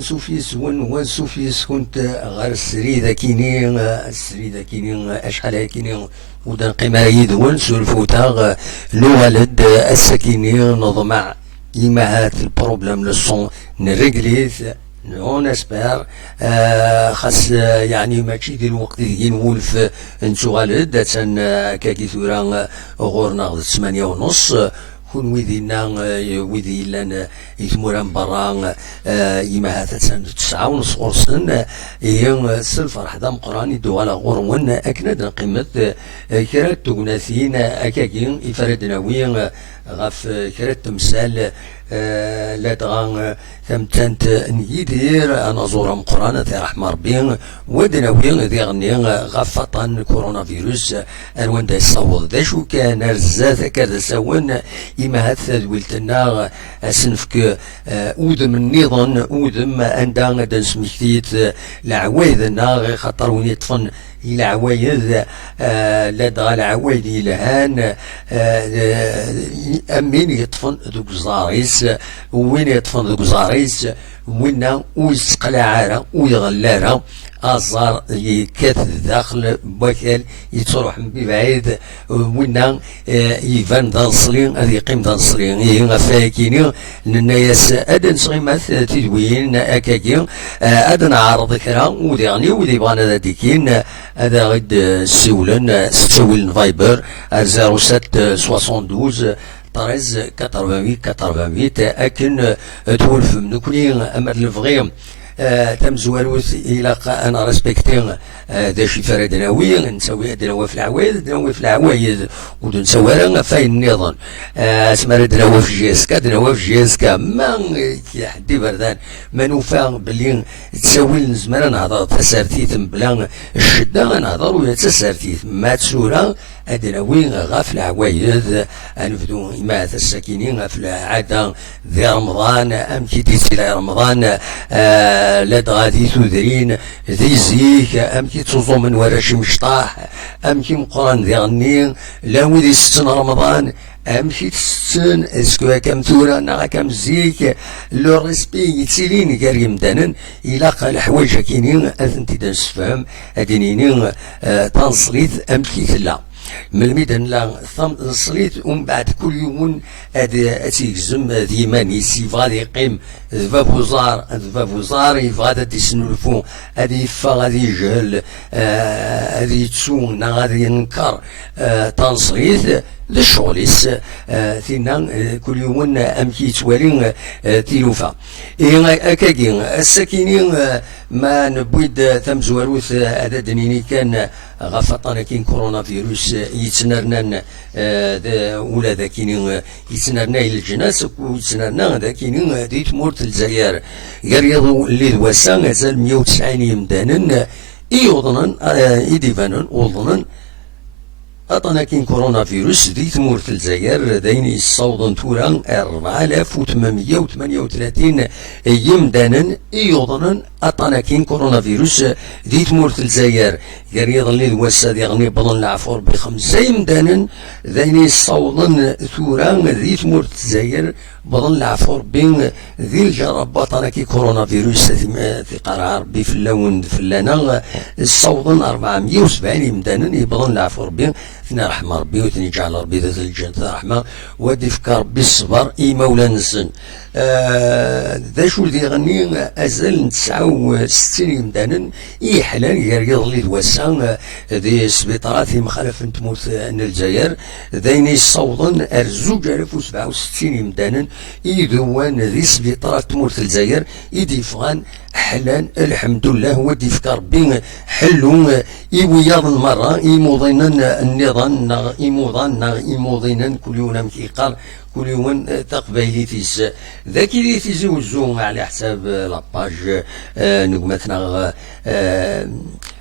ونسوفيس ونسوفيس كنت غير السريدة كيني أشحال كيني ودان قيمة يدون سولفوتا الوالد السكيني نضمع إيماهات البروبلم للصون نريغليث نون اسبير خاص يعني ماشي ديال الوقت ديال ولف نتوغالد داتن كاكي ثورا غورنا 8:30 كون ويدينا ويدي لان يتموران برا يما هاتان 9:30 غرسن هي الفرح دا مقران يدو على غورون اكناد قيمة كرات توناثين اكاكين يفردناوي غاف كرات تمثال لا تغان ثمتنت نيدير انا زورا مقرانة رحمة ربي ودناوي ذي غني غفطان كورونا فيروس الوان دا يصوض دا شو كان رزاث كذا سوان إما هات ذويلتنا سنفك أودم النظام أودم أندا دا نسميكتيت العوايدنا خاطر وين يطفن إلى عوايد لا دغا العوايد إلهان أمين يطفن دوك زاريس وين يطفن دوك زاريس وين ويسقلع عارة ويغلارة أزار يكات داخل بوكال يتروح من بعيد وين يفان دانسلين هذه يقيم دانسلين هي فاكيني الناس أدن صغيمات تدوين أكاكين أدن عارض كرا وديغني ودي بغانا ذاتيكين هذا غد سولن ستولن فايبر 07 72 13 88 أكن تولف منكني أمر الفغيم تمزوالوث إلى أنا ريسبكتين دا شي فردناوي نسوي دناوي في العوايد دناوي في العوايد ونسوي فاين النظام اسمها دناوي في جيسكا دناوي في جيسكا ما حدي بردان ما نوفا بلي تساوي نزمان نهضر تسارتيت بلا الشدة نهضر ويا تسارتيت ما تسورا أدناوي غاف العوايد أنفدو إما الساكنين في العادة ذي رمضان أم كي ديتي رمضان لا غادي تدرين ذي زيك أم كي تصوصو من ورا شي مشطاح أم كي مقران ذي غني لا ودي 6 رمضان أم كي تستن اسكو كم ثورة نا كم زيك لو ريسبي يتسيلين كاري مدانن إلا قال حوايج كاينين أثنتي دا نسفهم أدينيني تنصليت أم كي ثلا من الميدان لا ثم صليت ومن بعد كل يوم اتيكزم ذي ماني سي غادي يقيم ذبابوزار يبغى تيسنولفو هادي يفا غادي يجهل هادي تسون غادي ينكر تنصريت للشغليس ثينا كل يوم امكي توالين تيلوفا اكاكين الساكنين ما نبويد ثم زواروث هذا دنيني كان غفطنا كين كورونا فيروس يتنرنا ولا ذاكين يتنرنا الى الجناس ويتنرنا ذاكين ديت مورت الجزائر قريضو اللي دواسا غزال 190 يمدانا يوضنن يديفانن وضنن أطنا كين كورونا فيروس دي تمورت الجزائر داين يصوضن تورا 4838 يمدانا يوضنن أطنا كين كورونا فيروس دي تمورت الجزائر قريض اللي دواسا ديغني بضن العفور ب5 يمدانا داين يصوضن تورا دي تمورت الجزائر بضن العفور بين ذي الجرب أطنا كي كورونا فيروس في قرار ربي في اللون فلانا الصوضن 470 يمدانا يبضن العفور بين ثنا رحمة ربي وثني جعل ربي ذات الجنة رحمة ودي فكر ربي الصبر إي مولا نسن ذا شو ذي غني أزل 69 يمدانا إي حلال يريض لي دواسا ذي سبيطارات مخالف تموت أن الجزائر ذيني صوضن 2067 يمدانا إي ذوان ذي سبيطارات تموت الجزائر إيدي فغان حلال الحمد لله ودي فكر ربي حلو إيوياض المرة إيموضينا النظام إيموضينا كل يوم كيقال كل يوم تقبيليتيس ذاكي لي تيزوزو على حساب لاباج نقمتنا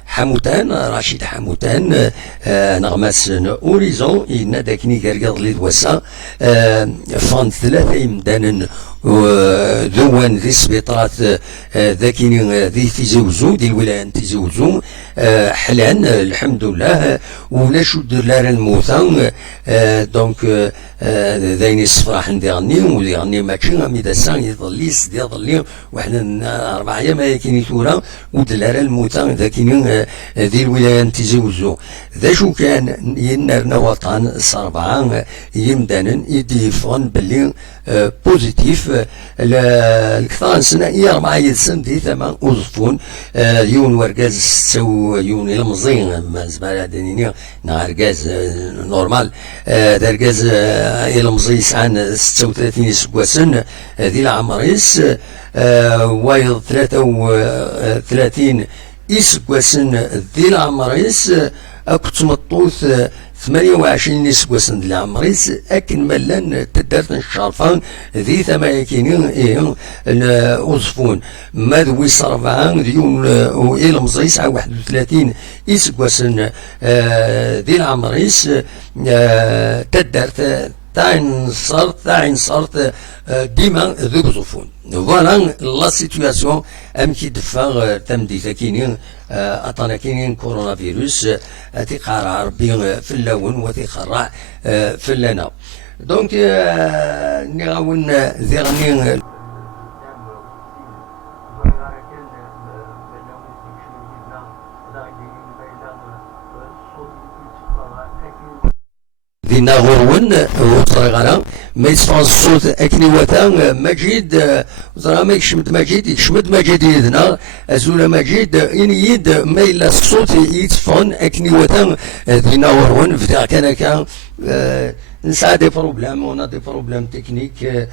حموتان رشيد حموتان نغماس اوريزون إن داكني كاريض لي دواسا فان 3 يمدانا ذوان ذي السبيطرات ذاكيني ذي تيزي وزو دي الولايات تيزي وزو حلان الحمد لله ولا شو دولار الموتى دونك ذاين الصفراح ندي غني ودي غني ماشي غامي داسان يضليس دي ضلي وحنا 4 ايام كاينين ثورة ودلار الموتى ذاكيني ذي الولايات تيزي وزو ذا شو كان ينرنا وطن 4 يمدانا يديفون باللي بوزيتيف الكثار سنة هي 4 يدسن دي ثمان وظفون يون ورقاز ستو يون المزين ما زبالة دنيني نغرقاز نورمال درقاز المزين سعان 36 سكواسن ذي العمريس وايض 33 إسكواسن ذي العمريس أكت مطوث 28 نسوسن العمريس أكن ملان تدارت الشرفان ذي ثماكينين إيه الأوصفون ماذوي صرفان ديون وإلى مزيس 31 إسكوسن ذي العمريس تدارت تاين صارت ديما ذوك زفون فوالا لا سيتوياسيون ام كي دفاغ تمدي تاكينين اطانا كاينين كورونا فيروس تيقارع ربي في اللون وتيقرع في اللنا دونك نغاون ذيغني دينا غرون وطريقنا ما يصفى الصوت اكني وثان مجيد وزرا ما يشمد مجيد يدنا ازولا مجيد ان يد ما الا الصوت يتصفون اكني وثان دينا غرون في كان نسعى دي بروبلام ونا دي بروبلام تكنيك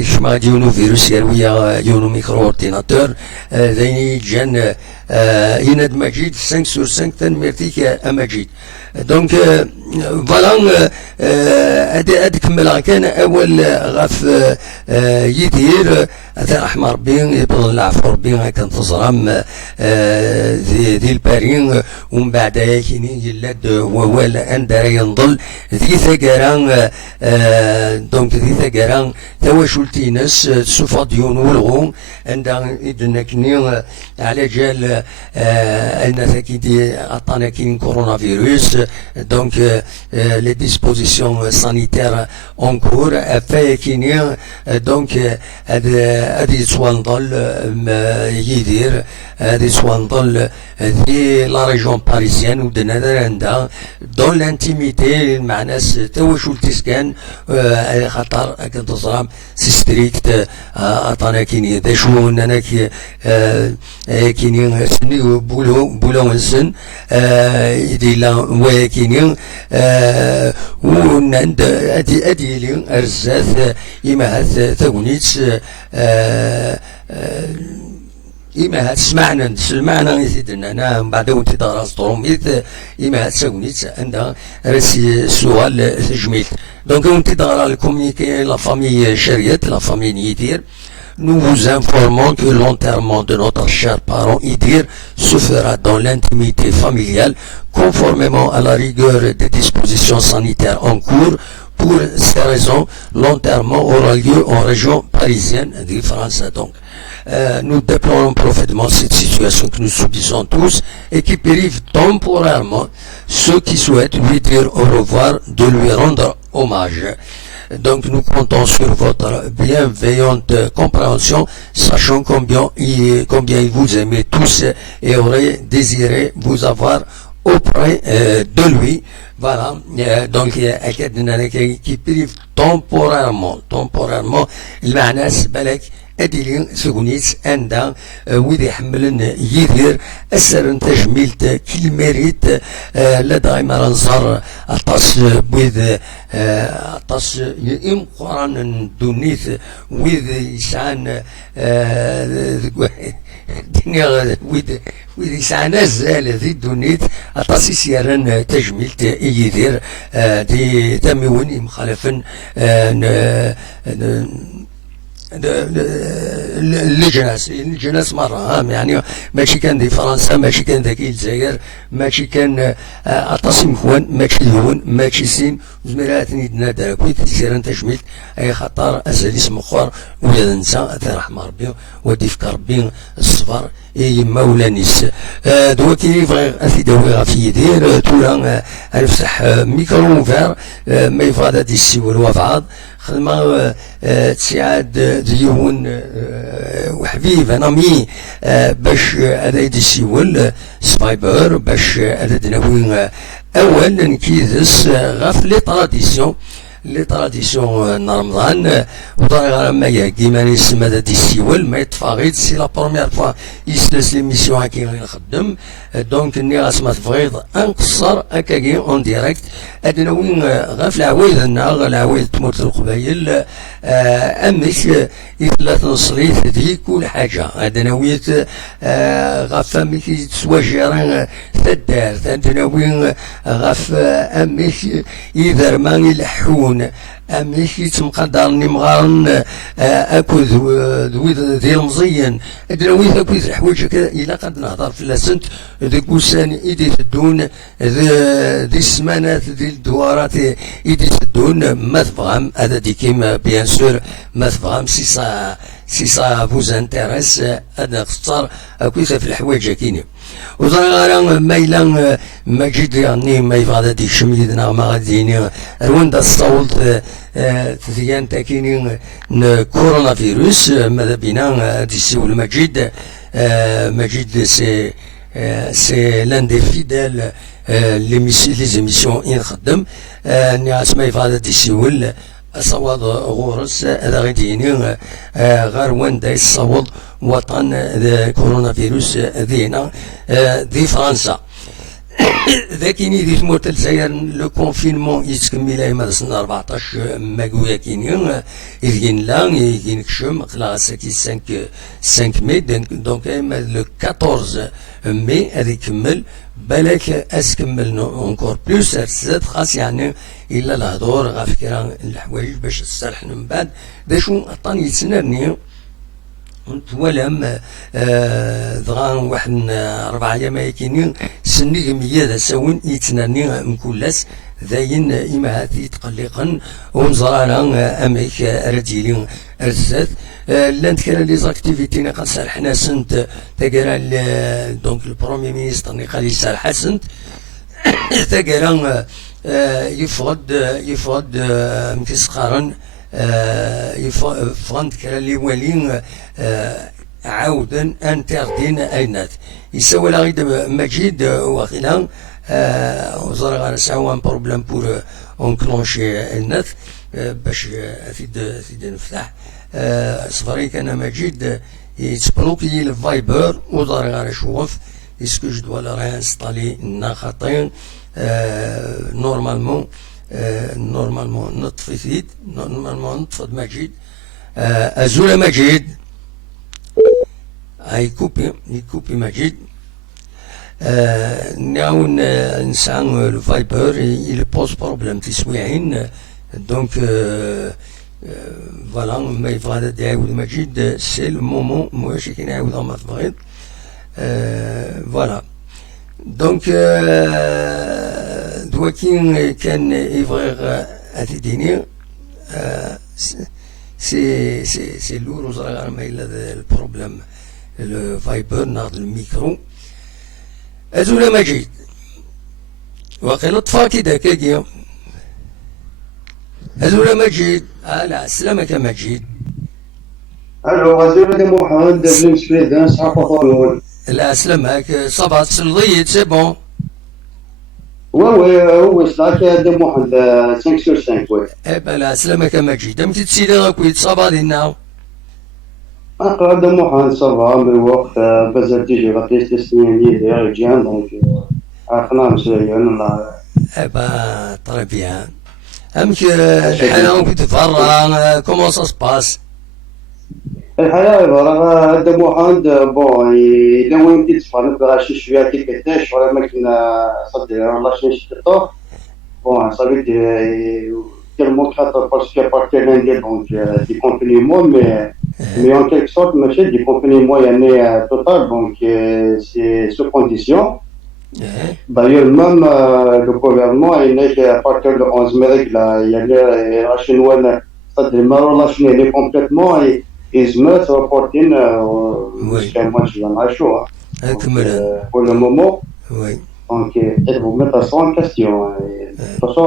يشمع ديونو فيروس يرويا يونو ميكرو اورديناتور ذيني جان يند مجيد 5 sur 5 تنميرتيك امجيد دونك فوالا هادي كمل كان اول غاف يدير اثر احمر بين يبغى العفو ربي هكا تزرم ذي البارين ومن بعد كاينين يلاد ووال اندر ينضل ذي ثقران دونك ذي ثقران تواشلتي ناس سوفا ديونو الغوم عندها إذن كني على جال أن ثكيدي عطانا كاين كورونا فيروس دونك لي ديسبوزيسيون سانيتير اون كور افاي كاينين دونك هادي سوان ضل يدير هادي سوان ضل في لا ريجون باريزيان ودنا عندها دون لانتيميتي مع ناس تواشلتي سكان خاطر كنتظرام سي ستريكت عطانا كاين ذا شو اننا كاينين سني بولو نسن يديلا ويا كاينين ونند ادي لي ارزاث يمهث ثونيت إما سمعنا يثيدنا أنا بعد وانت دارس طروميت إما تسونيت عندها رسي سؤال جميل دونك وانت دار الكومينيكي لا فامille Chariot, la famille Nidir. Nous vous informons que l'enterrement de notre cher parent Idir se fera dans l'intimité familiale conformément à la rigueur des dispositions sanitaires en cours. Pour ces raisons, l'enterrement aura lieu en région parisienne de France donc. Nous déplorons profondément cette situation que nous subissons tous et qui prive temporairement ceux qui souhaitent lui dire au revoir de lui rendre hommage. Donc nous comptons sur votre bienveillante compréhension, sachant combien il vous aimez tous et aurait désiré vous avoir auprès de lui. Voilà, donc qui prive temporairement المعناس بالك أديلين سكونيت عندها ويدي حملن يدير أسر تجميلت كل مريت لدى مرنصر أطاس بويد أطاس يم قران دونيت ويد يسعان دنيا ويد يسعان الزال ذي دونيت أطاس يسيرن تجميلت يدير دي تميون مخالفا الجناس مرة يعني ماشي كان دي فرنسا، ماشي كان ذاك الجزائر، ماشي كان أطاسم خوان، ماشي ديون، ماشي سين زميرات نيدنا داكويت تسير انت جميل أي خطر أزال اسم مخور ولا ننسى رحمة ربي ودي فك ربي الصبر اي مولانيس. دواكي يبغي اثي داوي غافي يدير تولا نفتح ميكرو فير ما يبغى هذا يسيول وفعاض خدمة تساعد ديون وحبيب انا مي باش هذا يديسيول سبايبر باش هذا دناوي اول نكيدس غاف لي تراديسيون رمضان وطريقة ما كيما نسمى هذا ديسيول ما يتفاغيد سي لا بروميير فوا يسلس ليميسيون هاكي غادي نخدم دونك اني غاسما تبغيض انقصر هكاكي اون ديريكت ادنا وين غاف العوايد العوايد تموت القبايل امك إلا تنصليت دي كل حاجة ادنا ويت غاف امك تسواجر تدار ادنا وين غاف امك اذا ما يلحون اميك يتمقدرني مغارن اكو ذوي المزيان ادراويت اكو الحوايج الا قد نهضر في لاسنت ذيك وسان ايدي تدون ذي السمانات ذي الدوارات ايدي تدون ما تفهم هذا دي كيما بيان سور ما تفهم سي سا فوز انتريس هذا اختصار اكو في الحوايج كيني وزرا مايلا ماجد يعني ما يبغى هذا الشميدنا ما غادي رواندا الصوت تزيان تاكيني كورونا فيروس ماذا بينا ديسيول مجيد مجيد سي لان دي فيدال لي زيميسيون ينخدم ناس ما يبغى هذا ديسيول صواد غورس هذا غيديني غير واندا يصوت وطن كورونا فيروس ذينا ذي فرنسا ذاكيني ذي تموت الجزائر لو كونفينمون يتكمل ايما سنة 14 ماكويا كينيون يجين لا يجين كشم قلا ساكي 5 مي دونك ايما لو 14 مي هذا يكمل بالك اسكمل اونكور بلوس زاد خاص يعني الا الهضور غاف كرا الحوايج باش تصالح من بعد باش عطاني يتسنرني ولم ضغان واحد 4 أيام يكينين سني مية ساون يتناني مكلاس ذاين إمهاتي تقلقا ونزرانا أميك رجيلين أرزات لانت كان لي زاكتيفيتي قد سرحنا سنت تقرا دونك البرومي مينيستر قال يسرح سنت تقرا يفقد مكسقارن يفغند كرا لي والين عاودا انتردين اينات يسوي غيد مجيد واخيلا وزرا غير ساو ان بروبليم بور اونكلونشي النات باش افيد نفتح صفري كان مجيد يتبلوكي الفايبر وزرا غير شوف اسكو جو دوا لا رينستالي ناخطين نورمالمون نورمالمون نطفي فيد نورمالمون نطفد مجيد ازول مجيد يكوبي مجيد نعاون نسعى الفايبر il pose problème تسويعين دونك فوالا ما يبغى هذا يعاود مجيد سي المومون ماشي كي نعاود ما تبغيض فوالا دونك دواكين كان يبغي أتديني سي لور وزرا ما إلا البروبليم الفايبر ناخذ الميكرو أزولا مجيد وقيل طفا كدا كاكيا أزولا مجيد لا سلامك مجيد الو أزولا محمد بن سويدان صحافة لا سلامك صباح سلضيت سي بون هو صلاك هذا محمد 5 sur 5 وي ايبا لا سلامك مجيد امتي تسيدي غاكويت صباح دينا أقرأ هذا محمد صباح بالوقت بزاف تيجي غطيس تسنين يدير جيان دونك عرفنا مسؤولين الله ايبا طري بيان امك الحالة كنت تفرغ كومون سا سباس الحياة راه هذا محمد بون إلا وين تتفرج راه شي شوية كيفاش ولا ما كنا صدق والله شي شفتو بون صافي tellement créateur parce qu'il y a pas qu'un donc des compagnies moi, mais en quelque sorte, monsieur, des compagnies moyennes total, donc c'est sous condition. D'ailleurs, même le gouvernement, il est à partir de 11 mai, là, il y a les Chinois, c'est-à-dire elle est complètement, et ils se mettent à reporter jusqu'à un mois de juin, chaud. Pour le moment, donc, ils vous mettent à ça en question. De toute façon,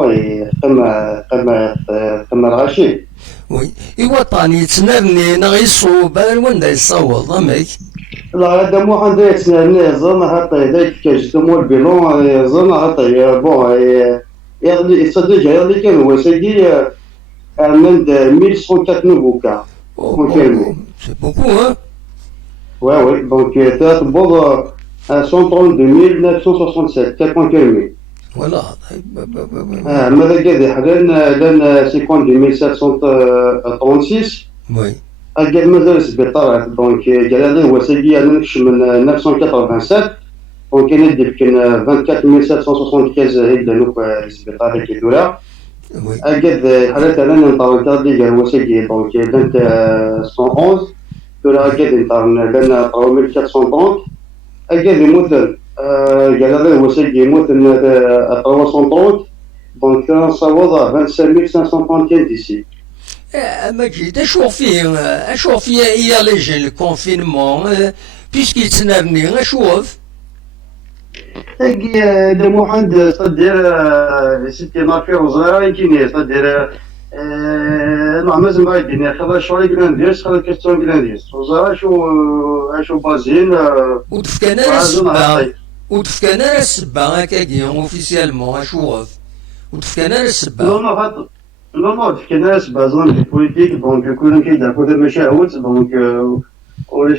comme Rachid. Oui. إيوا طاني تنرني نغيصو بال وين يصوت ضمك. لا هذا مو عنده يتسنى زنا حتى هذاك كيجتمعوا البيلون زنا حتى بون يعني يصدق اللي كان هو سيدي من 1104 nouveaux cas confirmés. C'est beaucoup, hein? Ouais, donc bon 132 967 cas confirmés. Voilà. ماذا قاعد حاليا لان 5736. Oui. قال مازال السبيطار دونك قال هذا هو سيدي انا نكشف من 987 دونك انا ندير كان 24775 هيد لانو السبيطار اللي كيدورا قال حالات انا نطلع اللي قال هو سيدي دونك لانت 111 دورا قال نطلع لان 3430 قال مثلا قال هذا هو سيدي يموت 330 دونك نصوض 25531 ديسي. مجيد اشوف فيه هي ليجي الكونفينمون بيسكي تنرني اشوف تلقي دمو عند صدير ستي ماركي وزراء كيني صدير نعم ما يديني خذا شغل كلانديس خذا كيستون كلانديس وزراء شو بازين وتفكنا السبا هكاكي اوفيسيالمون اشوف وتفكنا السبا Non, في ناس بازون في البوليتيك دونك كلهم كيدافعوا على المشاهد دونك ولا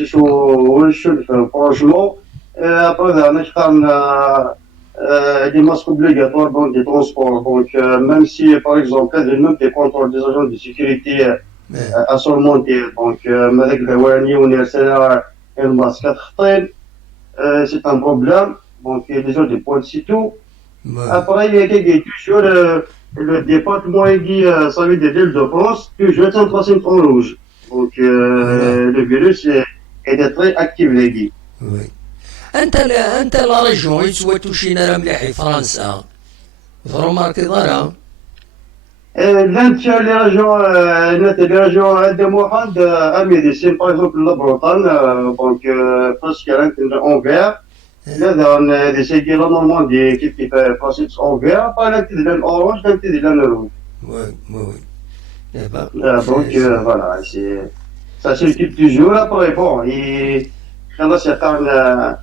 شو فرانشمون ابري انا شحال des masques obligatoires dans des transports. Donc, même si, par exemple, il y a des contrôles des agents de sécurité à surmonter, donc, avec le WNI ou le masque à traiter, c'est un problème. Donc, il y a déjà des policiers et tout. Après, il y a quelques sur le département dit, ça veut dire l'Île-de-France, toujours un tracé en rouge. Donc, le virus est très actif, les gars. Oui. انت لا ريجون يتسوى توشينا مليح في فرنسا فرماركي ضرا لانت les régions عندهم واحد اميديسين باغ اكزومبل لابروطان دونك برسك عندنا اونفير هذا دي سيكي لا نورماندي كيف باسيت اونفير باغ تدير اورانج تدير روج وي دونك فوالا سي ça circule toujours après bon et خلاص يقارن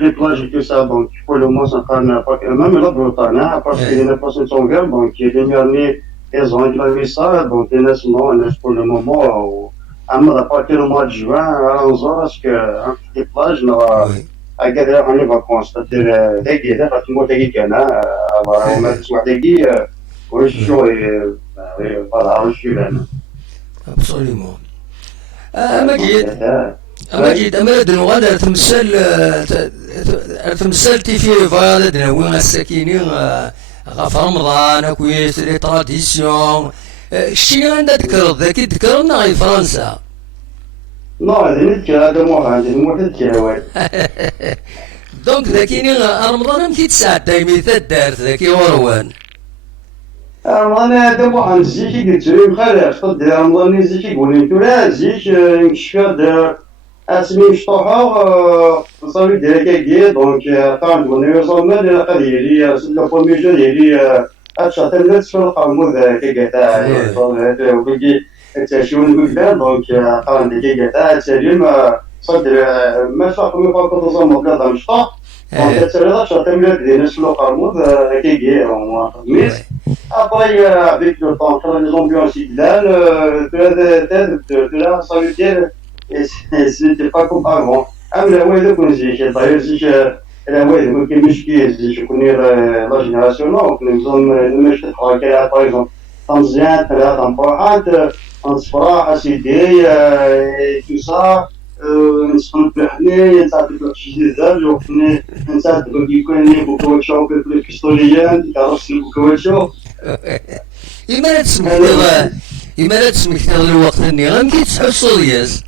les plages et tout ça, donc pour le moment, ça même la Bretagne, parce qu'il y a une personne son verre, donc il y a des derniers, ils ont éclairé ça, donc pour le moment, à partir du mois de juin, à 11 heures, parce que les plages, à garder les vacances, c'est-à-dire, les guides, parce que moi, les guides, on a soit des guides, oui, je suis, voilà, je suis là. Absolument. مجيد أماد الغدا تمثال تيفي فادا دناوين السكينين غف رمضان كويس لي تراديسيون شتي عندها تذكر ذاكي تذكرنا غي فرنسا لا هذا نذكر هذا مو نذكر دونك ذاكيني رمضان مكي تسعة دايمي دارت ذاكي وروان رمضان هذا مو عن زيك قلت له بخير تفضل رمضان زيك يقول انتو لا زيك نكشف اسمي مشطوحة صافي ديالك دونك قاعد نقول يوصلنا لقد يلي لو برومي جو يلي اتشاطر لك شو القاموس كيكاتا وكي تشون قدام دونك قاعد كيكاتا تسلم صدر ما شاف ما فوق تصمم كذا مشطوح دونك تسريضا شاطر لك دينا شو القاموس كيكي ميس ابري افيك لو طون خرج لي زومبيونس يدلال ثلاثة صافي ديال c'était pas comme avant. La je connais la génération, nous sommes par exemple, Tanzanie, tout ça, nous sommes plannés, ça fait des âges, on ça beaucoup de choses, beaucoup de إما لا تسمكتيض إما لا تسمكتيض الوقت اني غنكي تحسو دياس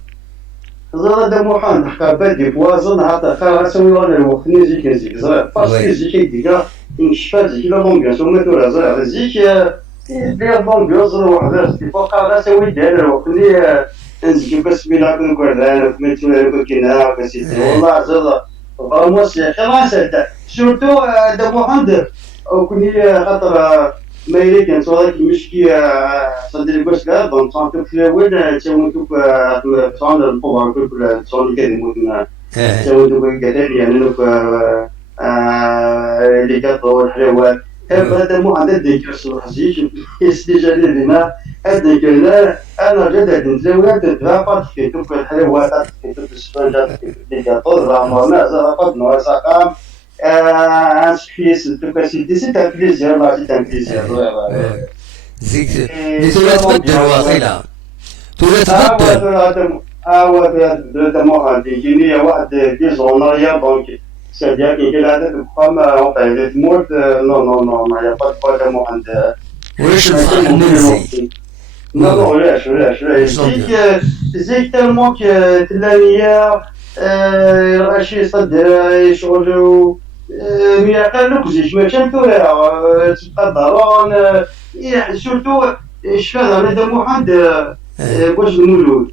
زرا دا موحان حقا بادي فوازن عطا خير اسوي وانا الوقت نزيك نزيك زرا باسكو زيك ديكا انكشفات زيك لا لونبيونس وما تورا زرا زيك بيا لونبيونس وحدة فوق على سوي داير الوقت اللي نزيك بس بينا كون كوردان كما تورا كينا كسيتي والله زرا فريمون سي خلاص سورتو دا موحان وكوني خاطر ما إلا كان صوالك مشكي صدري باش لا دونك صانتو في الأول تساويتو صان البوغ كل صان كلمة تساويتو كتاب يعني نوك اللي كاتو الحلوات هذا مو عندنا ديكر صراحة زيك استجابة لنا هذا كنا أنا جدا نتزوج تترافق في توك الحلوات في توك السفنجات في اللي كاتو رامونا زرقت نواساقام c'est un plaisir, c'est un plaisir. زيك اللي تولي تبدل واقيلا تولي تبدل ouais, notamment des Guinéens, des Zonariens, donc c'est-à-dire qu'il y a des femmes, enfin, les mots, non, il n'y a pas de problème. ولاش الفرح النمزي non, ليش زيك tellement que تلانية راشي صدر يشغلوا قالك زيك ما كان تورا تقدرون سورتو شفاها هذا محمد واش المولود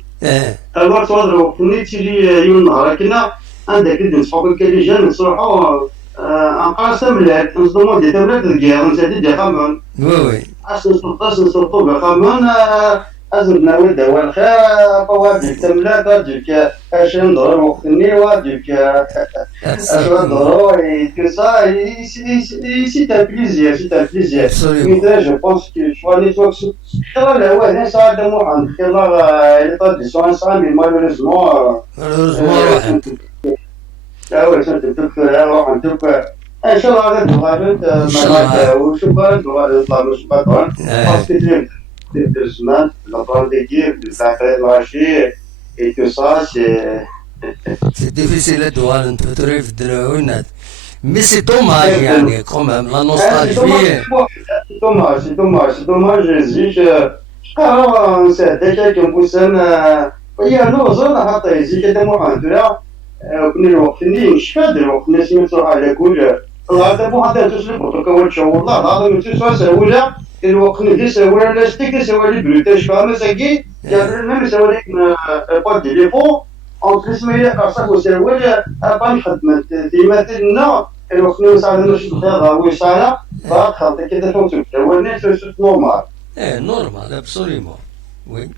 الوقت هذا وقتني تيجي يوم النهار كنا عندك نصحابك اللي جا نصرحوا انقاسم لك نصدموا دي تولد الكير نسدي دي خمون وي اصل نصرفوا بخمون أزمنا ولده والخير فوادك تملا ترجك عشان ضرر وقتني وادك عشان ضرر كسا c'est un plaisir mais je pense que je vois les trucs خلال الأول صار دمو عند خلال التراديسيون صار malheureusement لا سنت تذكر روح عندك إن شاء الله هذا تغادر معك وشكرا تغادر طالب شكرا parce deux semaines, la part d'équipe, ça fait marcher et tout ça, c'est difficile à voir un peu de l'honnête. Mais c'est dommage, يعني, quand même, la nostalgie. C'est dommage, c'est déjà qu'on pousse il y a nos zones à Hatta, ici, qui étaient moins là, كنا الوقتني مش فاضي الوقتني سمعتوا على كل الله تبو حتى تسلك وتكون شو والله العظيم تسوى سوينا الوقت دي سوى لا ستيك سوى لي بلوتاج فاهم ساكي يعني نعمل سوى لك با تليفون اون بليس ما هي قاصه وسوى با خدمت ديما تنا الوقت نساعد نشد الخير ويسانا فخلط كده تنسى سوى الناس نورمال نورمال ابسوليومون وي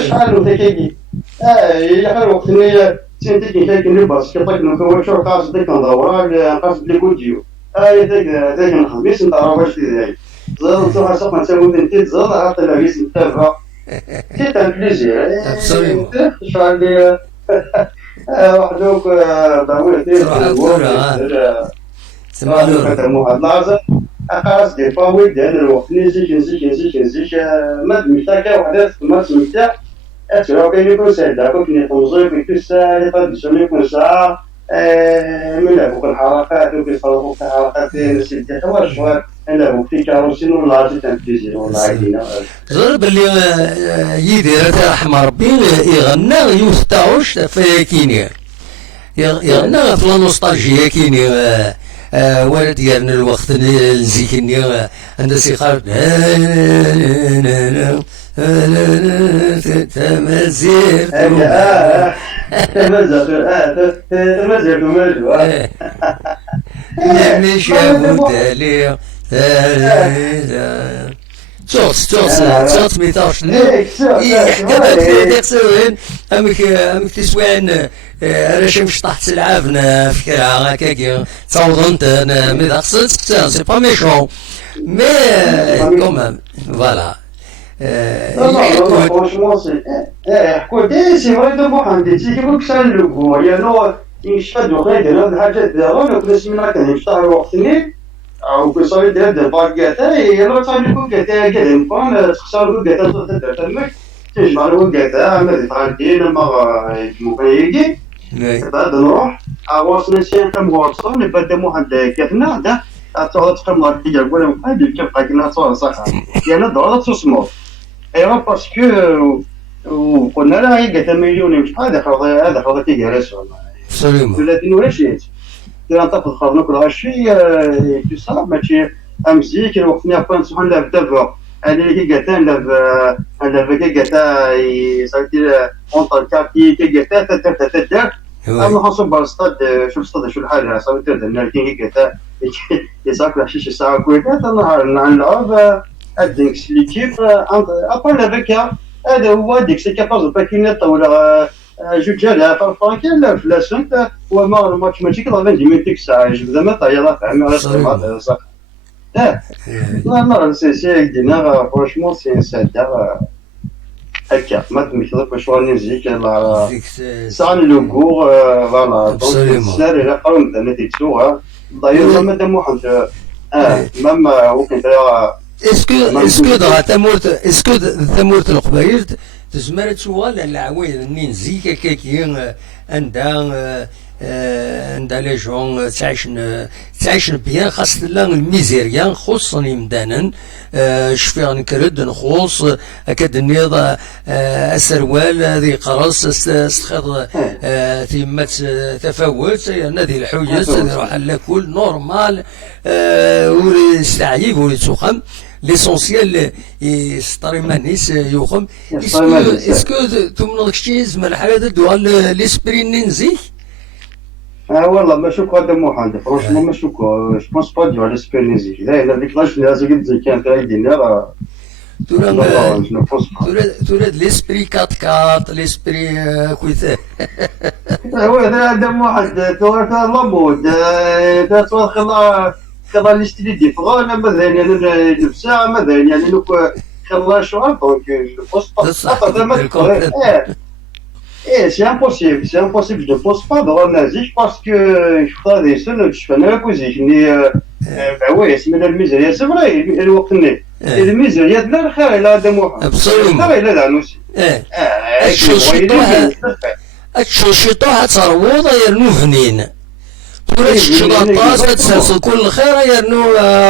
شحال تكيكي الى الوقت اللي سنتي كي كاين باس كطاك نكون شو قاص ديك ندورا قاص لي كوديو ذاك الخميس نتعرف واش في زاد نصوح سوق نسوي بنتي زاد عرفت العريس نتابع سيت ان بليزير شحال لي وحدوك باوي تسمع له لازم اقاس دي فاوي ديال الوقت نزيك ما دمتك وحدات ما سمعتها اترو كاين يكون ساعده كنت نوزيك كنت ساعه تدسوني يكون ساعه ملعبوا الحركات وكيصرفوا في الحركات نسيت حوايج نلعبوا في كاروسين ولا جيت انفيزي ولا عايدين غير باللي يدير رحمه ربي يغنى يفتاوش فيكيني يغنى في النوستالجيا كيني ولد ديالنا الوقت نزيكني عند سيخار تمازير يعني شافوا تالي توت ميتاش يحكي تسوين امك تسوين راشي مش تحت العافنا فكرة هكاكي تصوضنت مي داكسل سي با ميشون مي كومام فوالا non, franchement, écoutez, c'est vrai de moi, c'est que ça le goût. Il y a non, il n'y a pas de règle, il y a des choses de plus minutes, il y a des choses أو كسر ده باقيته يلا تصير كوكته كده يمكن تخسر كوكته تتمك تجمع كوكته عمل تعدين ما ممكن يجي بعد نروح أواصل نسيان كم واصل نبدأ مو عند كيفنا ده أتوقع تقرب على التجار ولا مقابل كيبقى كنا تصور صح يعني دولة تصمم ايوا باسكو وقلنا لها هي قالت مليون مش هذا خذ تيجارس ابسوليومون. 30 ولا شيء ترى انت تخرج ناكل هالشيء تصاب ماشي امزيك الوقت نيا سبحان الله دابا انا اللي قالت انا كي قالت صافي اونطر كارتي كي قالت تدار انا حسب بالاستاد شو الاستاد شو الحال صافي تدار كي قالت يساك شي ساعه كويت نهار نلعب هذيك ليكيب ابار لافيك هذا هو ديك سي كاباز باكينات ولا جوج الاف فرانكين لا فلاسنت وما الماتش ماشي كذا 20 مينيت ساعه زعما طايله فاهم صح لا لا سي دينا فرانشمون سي سادا هكا ما تمثل باش راني نزيك لا سان لو كور فوالا دونك سار الى قرن انا تيتسوها داير زعما دموحد مام وكنت اسكو دغا ثمورت القبايل تزمر تشوال العوايد منين زيك كاكي عندها لي جون تعيشن بيان خاصة لا الميزيريان خصني مدانا شفيغ نكرد نخوص اكاد النيض السروال ذي قرص استخذ تيمات تفوت هذه الحويس هذه روح كل نورمال ويستعيب ويتسخم ليسونسيال يسطري مانيس يوخم اسكو تمنض كشتي زمان حاجه دوال ليسبري ننزي والله ما شوك هذا مو حاجه فرونشمون ما شوك جو بونس با ديال ليسبري ننزي لا ديك لاش لازم قلت زي كانت رايدين تورد ليسبري كات كات ليسبري كويث هو هذا مو حد تورد لابود خلا اللي اشتري دي فغانا مثلا يعني الساعة مثلا يعني لو خلا شوال دونك جو بوست با سي امبوسيبل جو بوست با دغا نازيك باسكو خدا دي سنة شفنا لا بوزيشني بعوي اسمنا الميزانية سي فري الوقت ني الميزانية لا الخير لا دموها الخير لا دانوسي الشوشيطوها تروض يرنو فنين تورا الشلاطاس تسلسل كل خير يرنو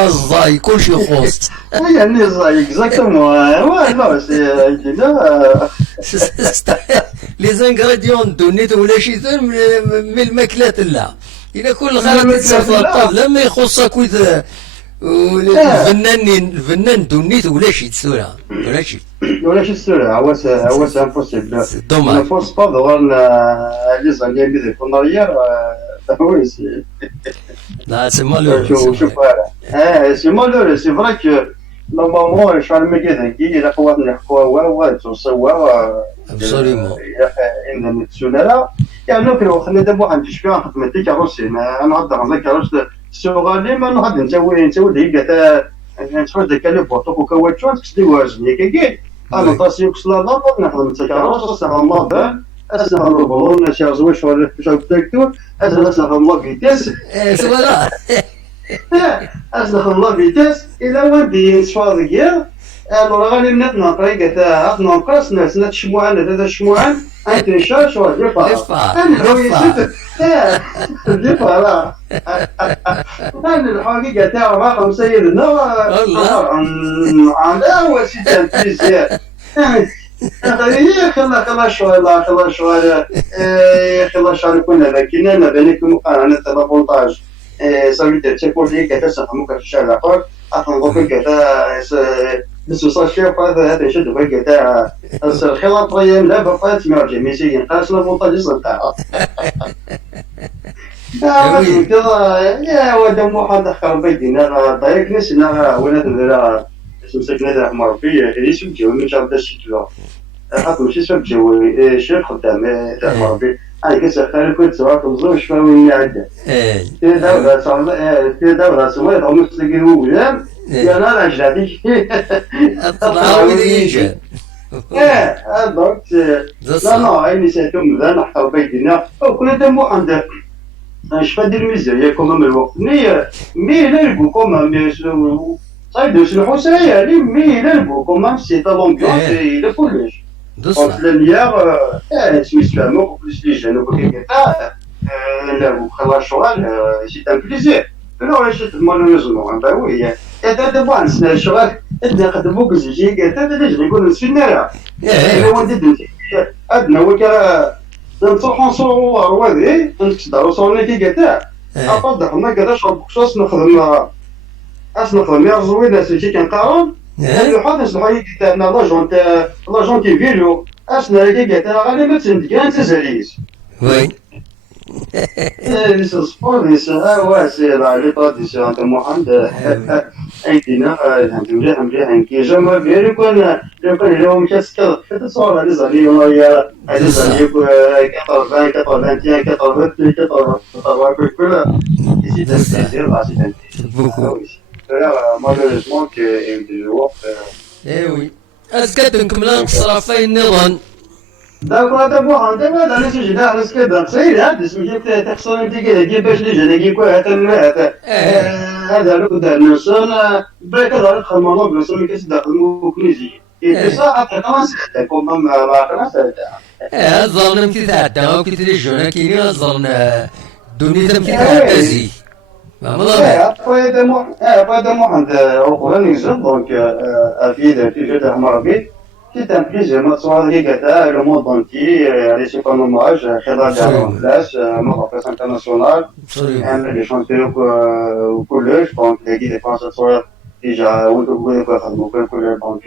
الضاي كل شي خوص يعني الضاي اكزاكتومون لا سي لي زانغريديون دونيت ولا شي ثاني من الماكلات لا الى كل خير تسلسل الطاف لما يخصك الفنان دونيت ولا شي تسورة ولا شي تسورة عواس امبوسيبل دوماج فورس با دوغان لي زانغريديون دي كوناريير وي سي لا سي مالور شوف سي مالور سي فري كو نورمالمون شحال ما كذا كي الا قوات نحكوا وا توصوا ابسوليومون ان نتسونا يعني لو خلينا دابا واحد شويه خدمتي كاروسي انا نهضر على كاروس السوغالي ما نهضر نسوي ديك نتفرج ديك لي بوطو وكواتشو تكسدي واجني كي انا طاسي وكسلا لا نخدم كاروس سا ما اسمع البولون شارجوا شغل تاكتور اسمع الله فيتاس فوالا اسمع الله فيتاس الى ودي شوال غير انا غادي نتنا طريقه نقص ناس نتشموعان هذا الشموعان انت شاش ولا انا لا انا الحقيقه تاع رقم سيدنا على وسيله الفيزياء خلا شويه كنا لكن انا بينكم مقارنه الفولتاج سويت تشيكو لي كذا سمو كشارع اخر اخر كذا نسوس الشيء هذا شد بقى تاع الخلاط طيب لا بقى تمرجع ميسي قاس الفولتاج صدق كذا يا ودم واحد اخر بيدنا ضايق نسنا ولا ندير مسكنا تاع مربي اللي سمجوا من شاب الشكل حطوا شي سمجوا شي خدام تاع مربي انا كنسخر كنت سواك وزوج شويه عندها في دورة سويت او مسلقين ولا يا انا اجدادي طلعوا يجي دونك لا عيني سيتم ذا نحطوا بيدنا وكنا دمو عند شفاد الميزانية كومام الوقت مي نلقو كومام صايدو سلحو سايا مي نلقو كومام سي تا لونبيونس الى كلش دونك لانيار سميت فهمو بليس لي جانو كيكا نلعبو خلاص شغال سي ان بليزير Non, malheureusement, ben oui. Et d'abord, c'est le choix. Et d'abord, que j'ai je rigole aussi, là. Et on dit, أدنى وكا ننصحو نصورو روادي نقدرو صورنا كي قتا أفضل ما قداش بخصوص نخدم يا زوين سيتي كنقارن هادو حاط نصلحو يقتا لاجون كي فيلو أسنا كي قتا غالي ما تسندكان تزاليس وي ليس السبور ليس واسير على طاديسيون انت محمد ايدينا الحمد لله كي جاما بيري كون اليوم كاسكر تصور على زالي ويا على زالي 80 81 80 كل ici c'est beaucoup. malheureusement que des joueurs ايه وي اسكت نكمل صرافي النظام دابا انت ما انا سجل انا سكت سير هذا اسمه تحصل انت كذا باش نجي كي هذا لو دار نصون بريك دار خمامه بس اللي كيدخلوا كنيزي صح طبعا كوم ما خلاص الظلم كي تعدى كي تلي جونا كاينين الظلم دوني كي تعدى ما ضرب pas de moi organise donc في جده مربي qui t'implique le monde entier les hommages خلال الناس مواقف internationales les chanteurs au collège donc les guides français déjà وتقول كل donc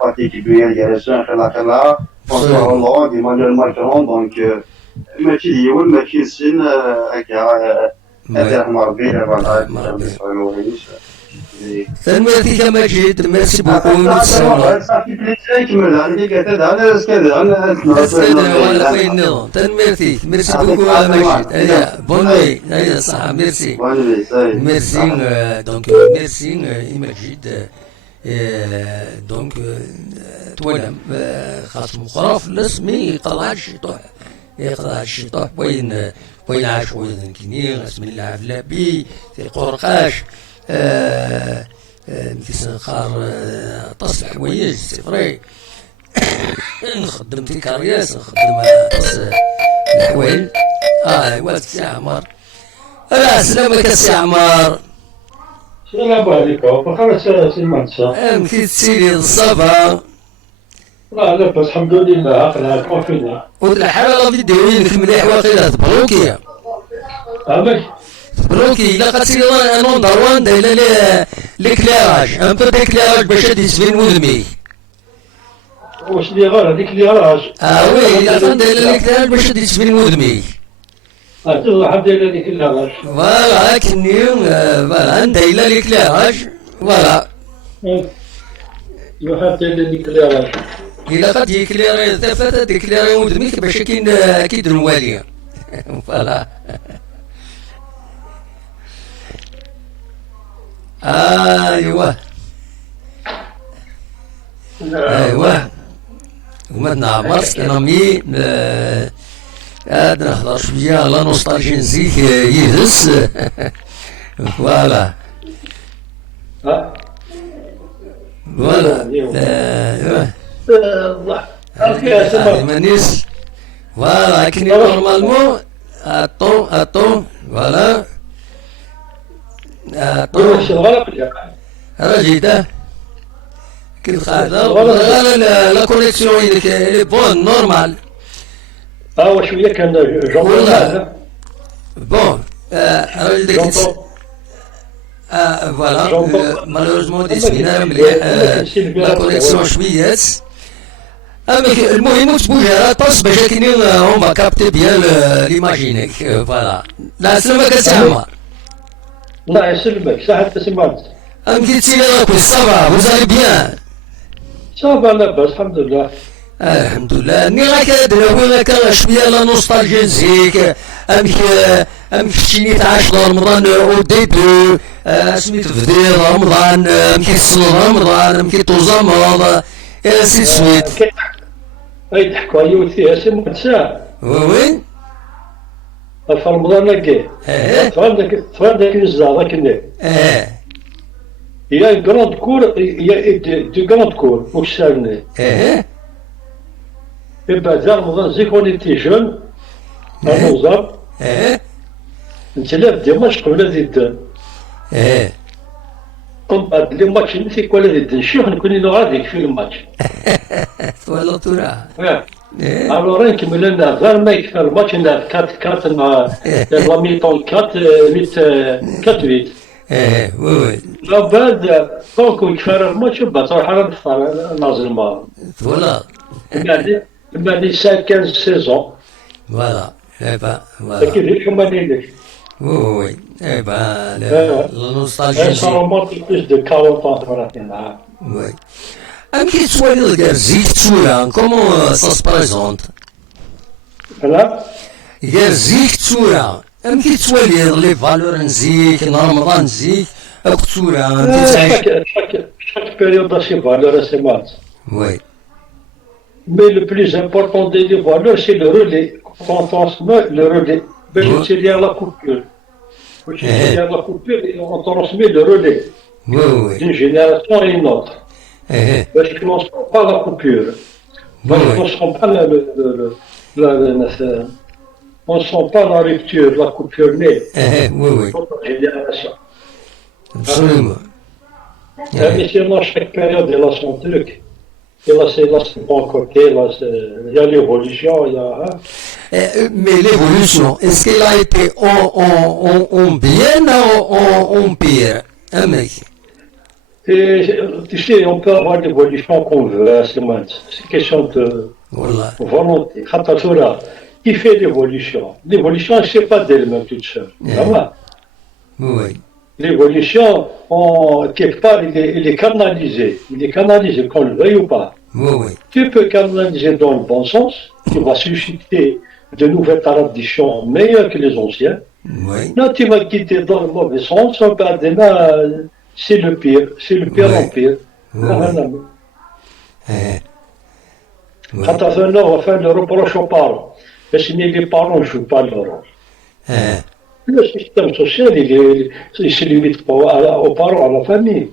particulier الجلسة خلال François Hollande Emmanuel Macron donc ماشي ديول ماشي السن هكا هذا مربي voilà تنميتي كما جيت ميرسي بوكو تنميرتي ميرسي بوكو مجيد هيا بونوي هيا صح ميرسي ميرسي دونك ميرسي مجيد دونك تولم خاص مخرف لسمي يقطع الشيطان يقطع الشيطان وين عاش وين كنير اسم الله عفلابي في قرقاش نكسن خار تصلح حوايج سي فري نخدم في كارياس نخدم تص الحوايج ايوا السي عمار السلام السي عمار السلام عليكم بخير سي منصور كي تسيري الصبا لا لاباس الحمد لله عقلها كونفينا والحالة فيديوينك مليح واقيلا تبروكي عمك بروكي إلا قد سير نوندر وان دايلا ليكلاراج ان بو ديكلاراج باش هادي يسفين مودمي واش لي غير هذيك اللي راج وي إلا كان دايلا ليكلاراج باش هادي يسفين مودمي الحمد لله هذيك اللي راج فوالا كني فوالا دايلا ليكلاراج فوالا يحب دايلا هذيك اللي راج إلا قد يكليري ثافات ديكليري مودميك باش كيدير الوالي فوالا ايوا وما نعمرش نامي نهضر شويه على نوستالجي نزيك يهز فوالا مانيش فوالا كني نورمالمون اتون فوالا رجيته كنت قاعدة لا كونيكسيون لي بون نورمال شوية كان جون بون راجل فوالا مالوروزمون ديسكينا مليح لا كونيكسيون شوية المهم تبوجها طاس باش كاينين هما كابتي بيان ليماجينيك فوالا لا سلامك السي عمار الله يسلمك صحة سمعت كي تسيري راكو صافا vous allez bien صافا لاباس الحمد لله الحمد لله ني راك دراوي راك شويه لا نوستالجي نزيك امك شتيني تعاش رمضان او ديبي سميت فدي رمضان امك تصل رمضان امك توزامض سي سويت يضحكوا عليا فيها سمعت ساعة وين في رمضان نقي فهمت داك الزهر كنا يا كروند كور يا دو كروند كور واش سالني بعد زار رمضان زيك وني تي جون رمضان نتلاف ديما قبل زيد ايه Comme les matchs, c'est quoi les déchets? On connaît le radis في الماتش. ولا ترى Ouais. ايه Alors, un qui me l'a dit, le mec fait le match, il a 4-4, la mi-temps 4, 4-8. ايه وي لا بعد كونكو يكفر الماتش بطل حرام نازل ما ولا بعد 15 سيزون فوالا ايه با فوالا كيفاش هما اللي وي ايه با اه النوستالجي ça remonte plus de 40 ans maintenant. وي ام كي توالي الكارزيك تورا كومون سا se présente Voilà. كارزيك تورا ام كي توالي لي فالور نزيك رمضان نزيك اك تورا ام كي تعيش Chaque période a ses valeurs et ses maths. وي Mais le plus important des valeurs, c'est le relais. Quand on transmet le relais, ben, c'est lié à la coupure. C'est lié à la coupure et on transmet le relais وي وي d'une génération à une autre. ايه Parce qu'on ne sent pas la coupure. Parce qu'on ne sent pas on ne sent pas la rupture, la coupure née ايه وي وي dans la génération. ابسولومون Mais sinon, chaque période, elle a son truc. Et là, c'est bon côté, là, il y a l'évolution, il y a. Hein. Mais l'évolution, est-ce qu'elle a été en bien ou en pire un mec Et tu sais, on peut avoir l'évolution qu'on veut, hein, c'est question de Voilà. volonté. Khatasoura, qui fait l'évolution? L'évolution, elle ne se fait pas d'elle-même toute seule. Vraiment. Oui. L'évolution, quelque part, il est canalisé. Il est canalisé, qu'on le veuille ou pas. Oui, oui. Tu peux canaliser dans le bon sens, tu vas susciter de nouvelles traditions meilleures que les anciennes. Oui. Là, tu vas quitter dans le mauvais sens, ben, demain, c'est le pire Ouais. en pire. Ouais, Voilà. Eh. Oui. Quand on va faire le reproche aux parents, parce que les parents ne jouent pas leur rôle. Eh. Le système social, il se limite pas aux parents, à la famille.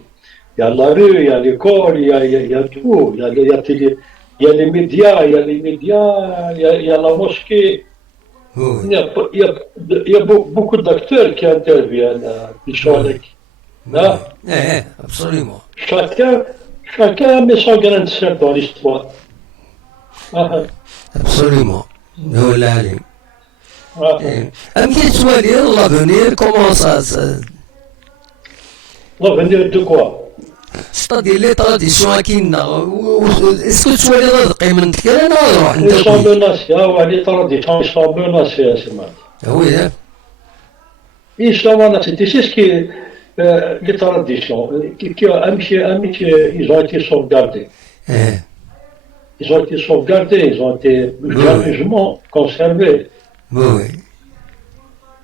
Il y a la rue, il y a l'école, il y a tout. Il y a les médias, il y a la mosquée. Oui. Il y a beaucoup d'acteurs qui interviennent, qui sont avec. Hein? Eh, absolument. Chacun met son grain de sel dans l'histoire. Ah, Absolument. Nous l'allons. ah. Am qui soit lire l'avenir, comment ça L'avenir de quoi? c'est-à-dire les traditions qui est-ce que tu vois les قيمة كان نروح Ils sont menacés, ah ouais, les traditions, ils sont menacés à ce moment. oui hein Ils sont menacés. Tu sais ce qui est les traditions, ils ont été sauvegardés. eh Ils ont été sauvegardés, ils ont été jalousement conservés. oui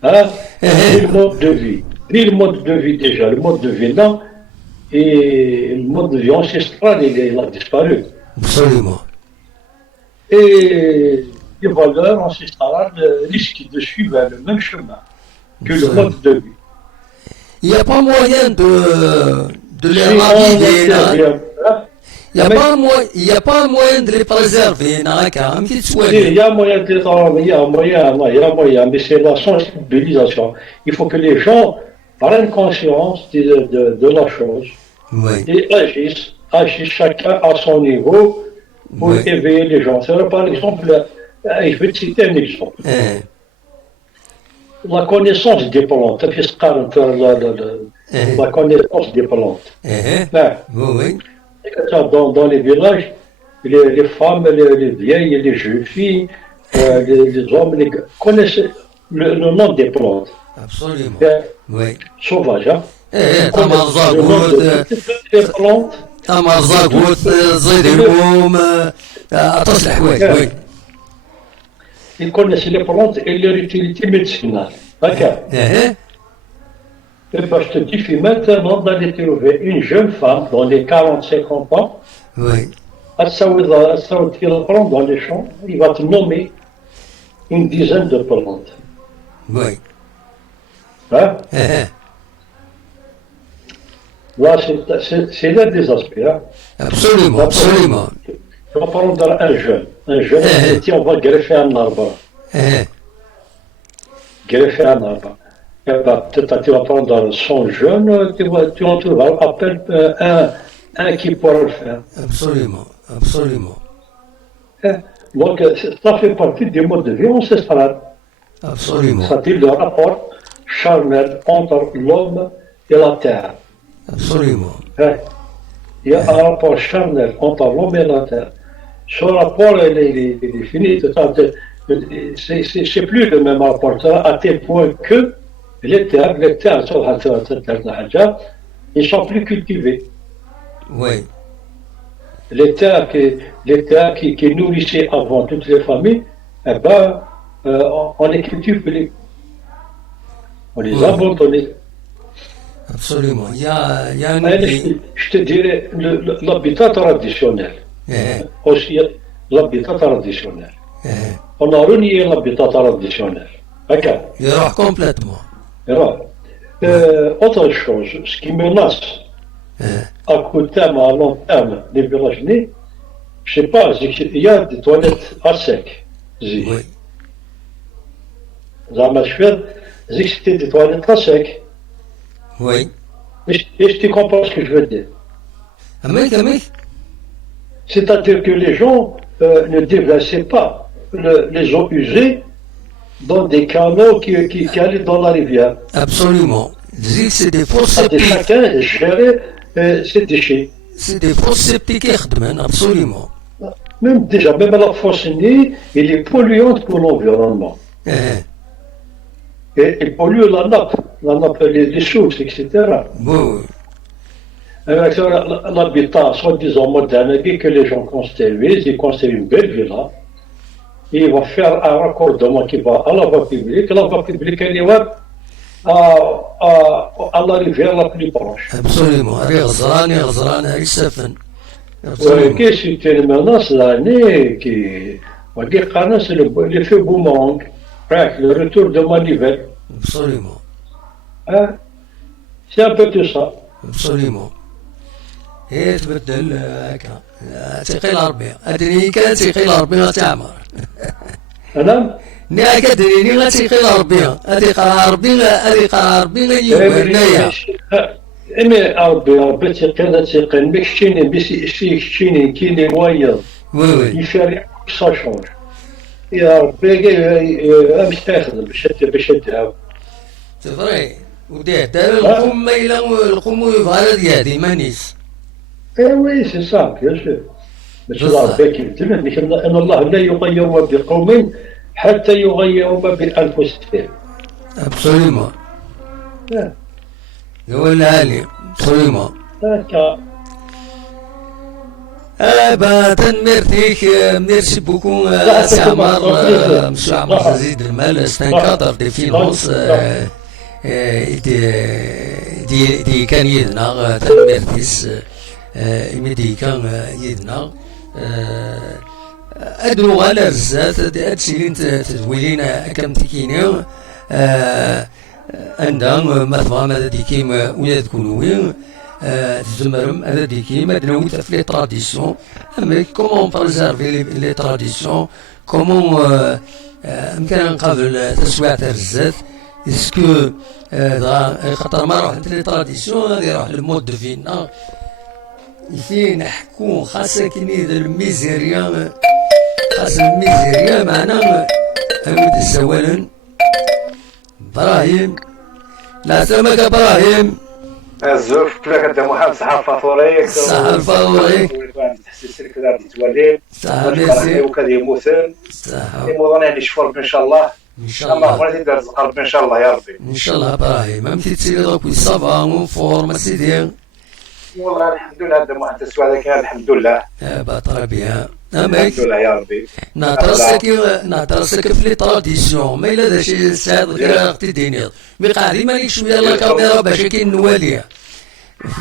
Hein? Et le mode de vie. Ni le mode de vie déjà, le mode de vie là, et le mode de vie ancestral, il a disparu. absolument Et les valeurs ancestrales risquent de suivre le même chemin que le mode de vie. il n'y a pas moyen de les Si on raviver là. intervient, hein, Il y a pas moyen de les préserver là quand même qui soit il y a moyen de travailler, il y a moyen, mais c'est la sensibilisation. Il faut que les gens prennent conscience de la chose oui et agissent chacun à son niveau pour Oui. éveiller les gens. C'est par exemple, je vais te citer un exemple. eh La connaissance des plantes, la connaissance des plantes. eh Ben, oui dans les villages, les femmes, les vieilles, les jeunes filles, les hommes connaissent le nom des plantes. absolument Ben, oui sauvages, hein. eh Le nom تمرزقوت de toutes les plantes. تمرزقوت زيد الهوم تصلح حوايج oui Ils connaissent les plantes et leur utilité médicinale. D'accord. eh Et ben, je te dis, puis maintenant, d'aller trouver une jeune femme dans les 40-50 ans, oui à Saoudi la plante dans les champs, il va te nommer une dizaine de plantes. oui Hein? eh Là, c'est l'un des aspects. Hein? absolument absolument On va prendre un jeune, et on va greffer un arbre. eh Greffer un arbre. eh ben, peut-être tu vas prendre 100 jeunes, tu en trouveras à peine un qui pourra le faire. Absolument, absolument, Hein. Donc, ça fait partie du mode de vie ancestral. absolument, C'est-à-dire le rapport charnel entre l'homme et la terre. absolument. Hein. Il y a un rapport charnel entre l'homme et la terre. Ce rapport, il est fini. C'est plus le même rapport, à tel point que les terres, ils sont plus cultivés. Oui, Les terres qui nourrissaient avant toutes les familles, eh ben, on les cultive plus. On les a abandonnés. absolument. Il y a un Allez, oubli. je te dirais l'habitat traditionnel. Eh, Aussi, l'habitat traditionnel. eh. On a renié l'habitat traditionnel. D'accord. يروح complètement. Alors, autre chose, ce qui menace Eh, à court terme, à long terme, les villages nés, je sais pas, il y a des toilettes à sec. oui, زعما شوية c'était des toilettes à sec. oui. Est-ce que tu comprends ce que je veux dire? أميك أميك. C'est-à-dire que les gens ne déversaient pas les eaux usées dans des canaux qui allaient dans la rivière. Absolument. Zik, c'est des fosses C'est-à-dire septiques. chacun gérait ses déchets. C'est des fosses septiques يخدمن. Absolument. Même la fosse née, elle est polluante pour l'environnement. Eh, Et elle pollue la nappe, les sources, etc. oui, oui. Avec l'habitat soi-disant moderne que les gens construisent, ils construisent une belle villa, et ils vont faire un raccordement qui va à la voie publique. La voie publique, elle est à la rivière la plus proche. Absolument. هذه غزران هذه السفن. Absolument. Qu'est-ce que c'est une menace l'année qui c'est l'effet boomerang, le retour de manivelle. Absolument. Hein? C'est un peu tout ça. Absolument. هي تبدل هكا. تيقيل ربي. أدري كان تيقيل ربي غتعمر. أنا ني كدريني غتيقيل ربي. هادي قرا ربي غيوم هنايا. إمي ربي تيقن بكشيني بكشيني كيني وايض وي وي. يفرق سا شونج يا ربي أمس تاخذ باش تدعو سي فري. وديه دار القم إلا القم يبغى ديالي مانيس. وي سي سا بيان سور باش ربي كيف أن الله لا يغير ما بقوم حتى يغيروا ما بأنفسهم. Absolument. هو العالي. Absolument. هكا Merci beaucoup, c'est Amar, M. Amar Zazi Delmal, c'est un cadre des finances. دي كان يدنا تنمرتيس إمدي كان يدنا أدو على الزات هادشي اللي انت تدويلين كم تكيني عندها مثلا هذا ديكيم ويا تكونوا تزمرم هذا ديكيم هذا نويت في لي تراديسيون أما كومون بريزيرفي لي تراديسيون كومون يمكن نقابل تسويعة الزات اسكو خاطر ما روح لي تراديسيون غادي يروح المود فينا فين نحكو خاصة كني الميزيريا خاص الميزيريا معنا أمد السوالن إبراهيم لا سمك إبراهيم الزوف كيفاش كدا محمد صحة الفاطوري صحة الفاطوري تحسيس كذا تتولي صحة ميرسي وكذا يموتن صحة يموضون يعني شفور ان شاء الله إن شاء الله الله بغيتي دار رزق ان شاء الله يا ربي إن شاء الله إبراهيم أمتي تسيري دوك صافا ونفور ما سيدي والله الحمد لله هذا محمد السواد كان الحمد لله باطرة بها الحمد أمك لله يا ربي نهضرسك في لي تراديسيون ما إلا داشي سعد غير اختي دينيض مي قاعدين مالك شوية لا كاميرا باش كاين نواليها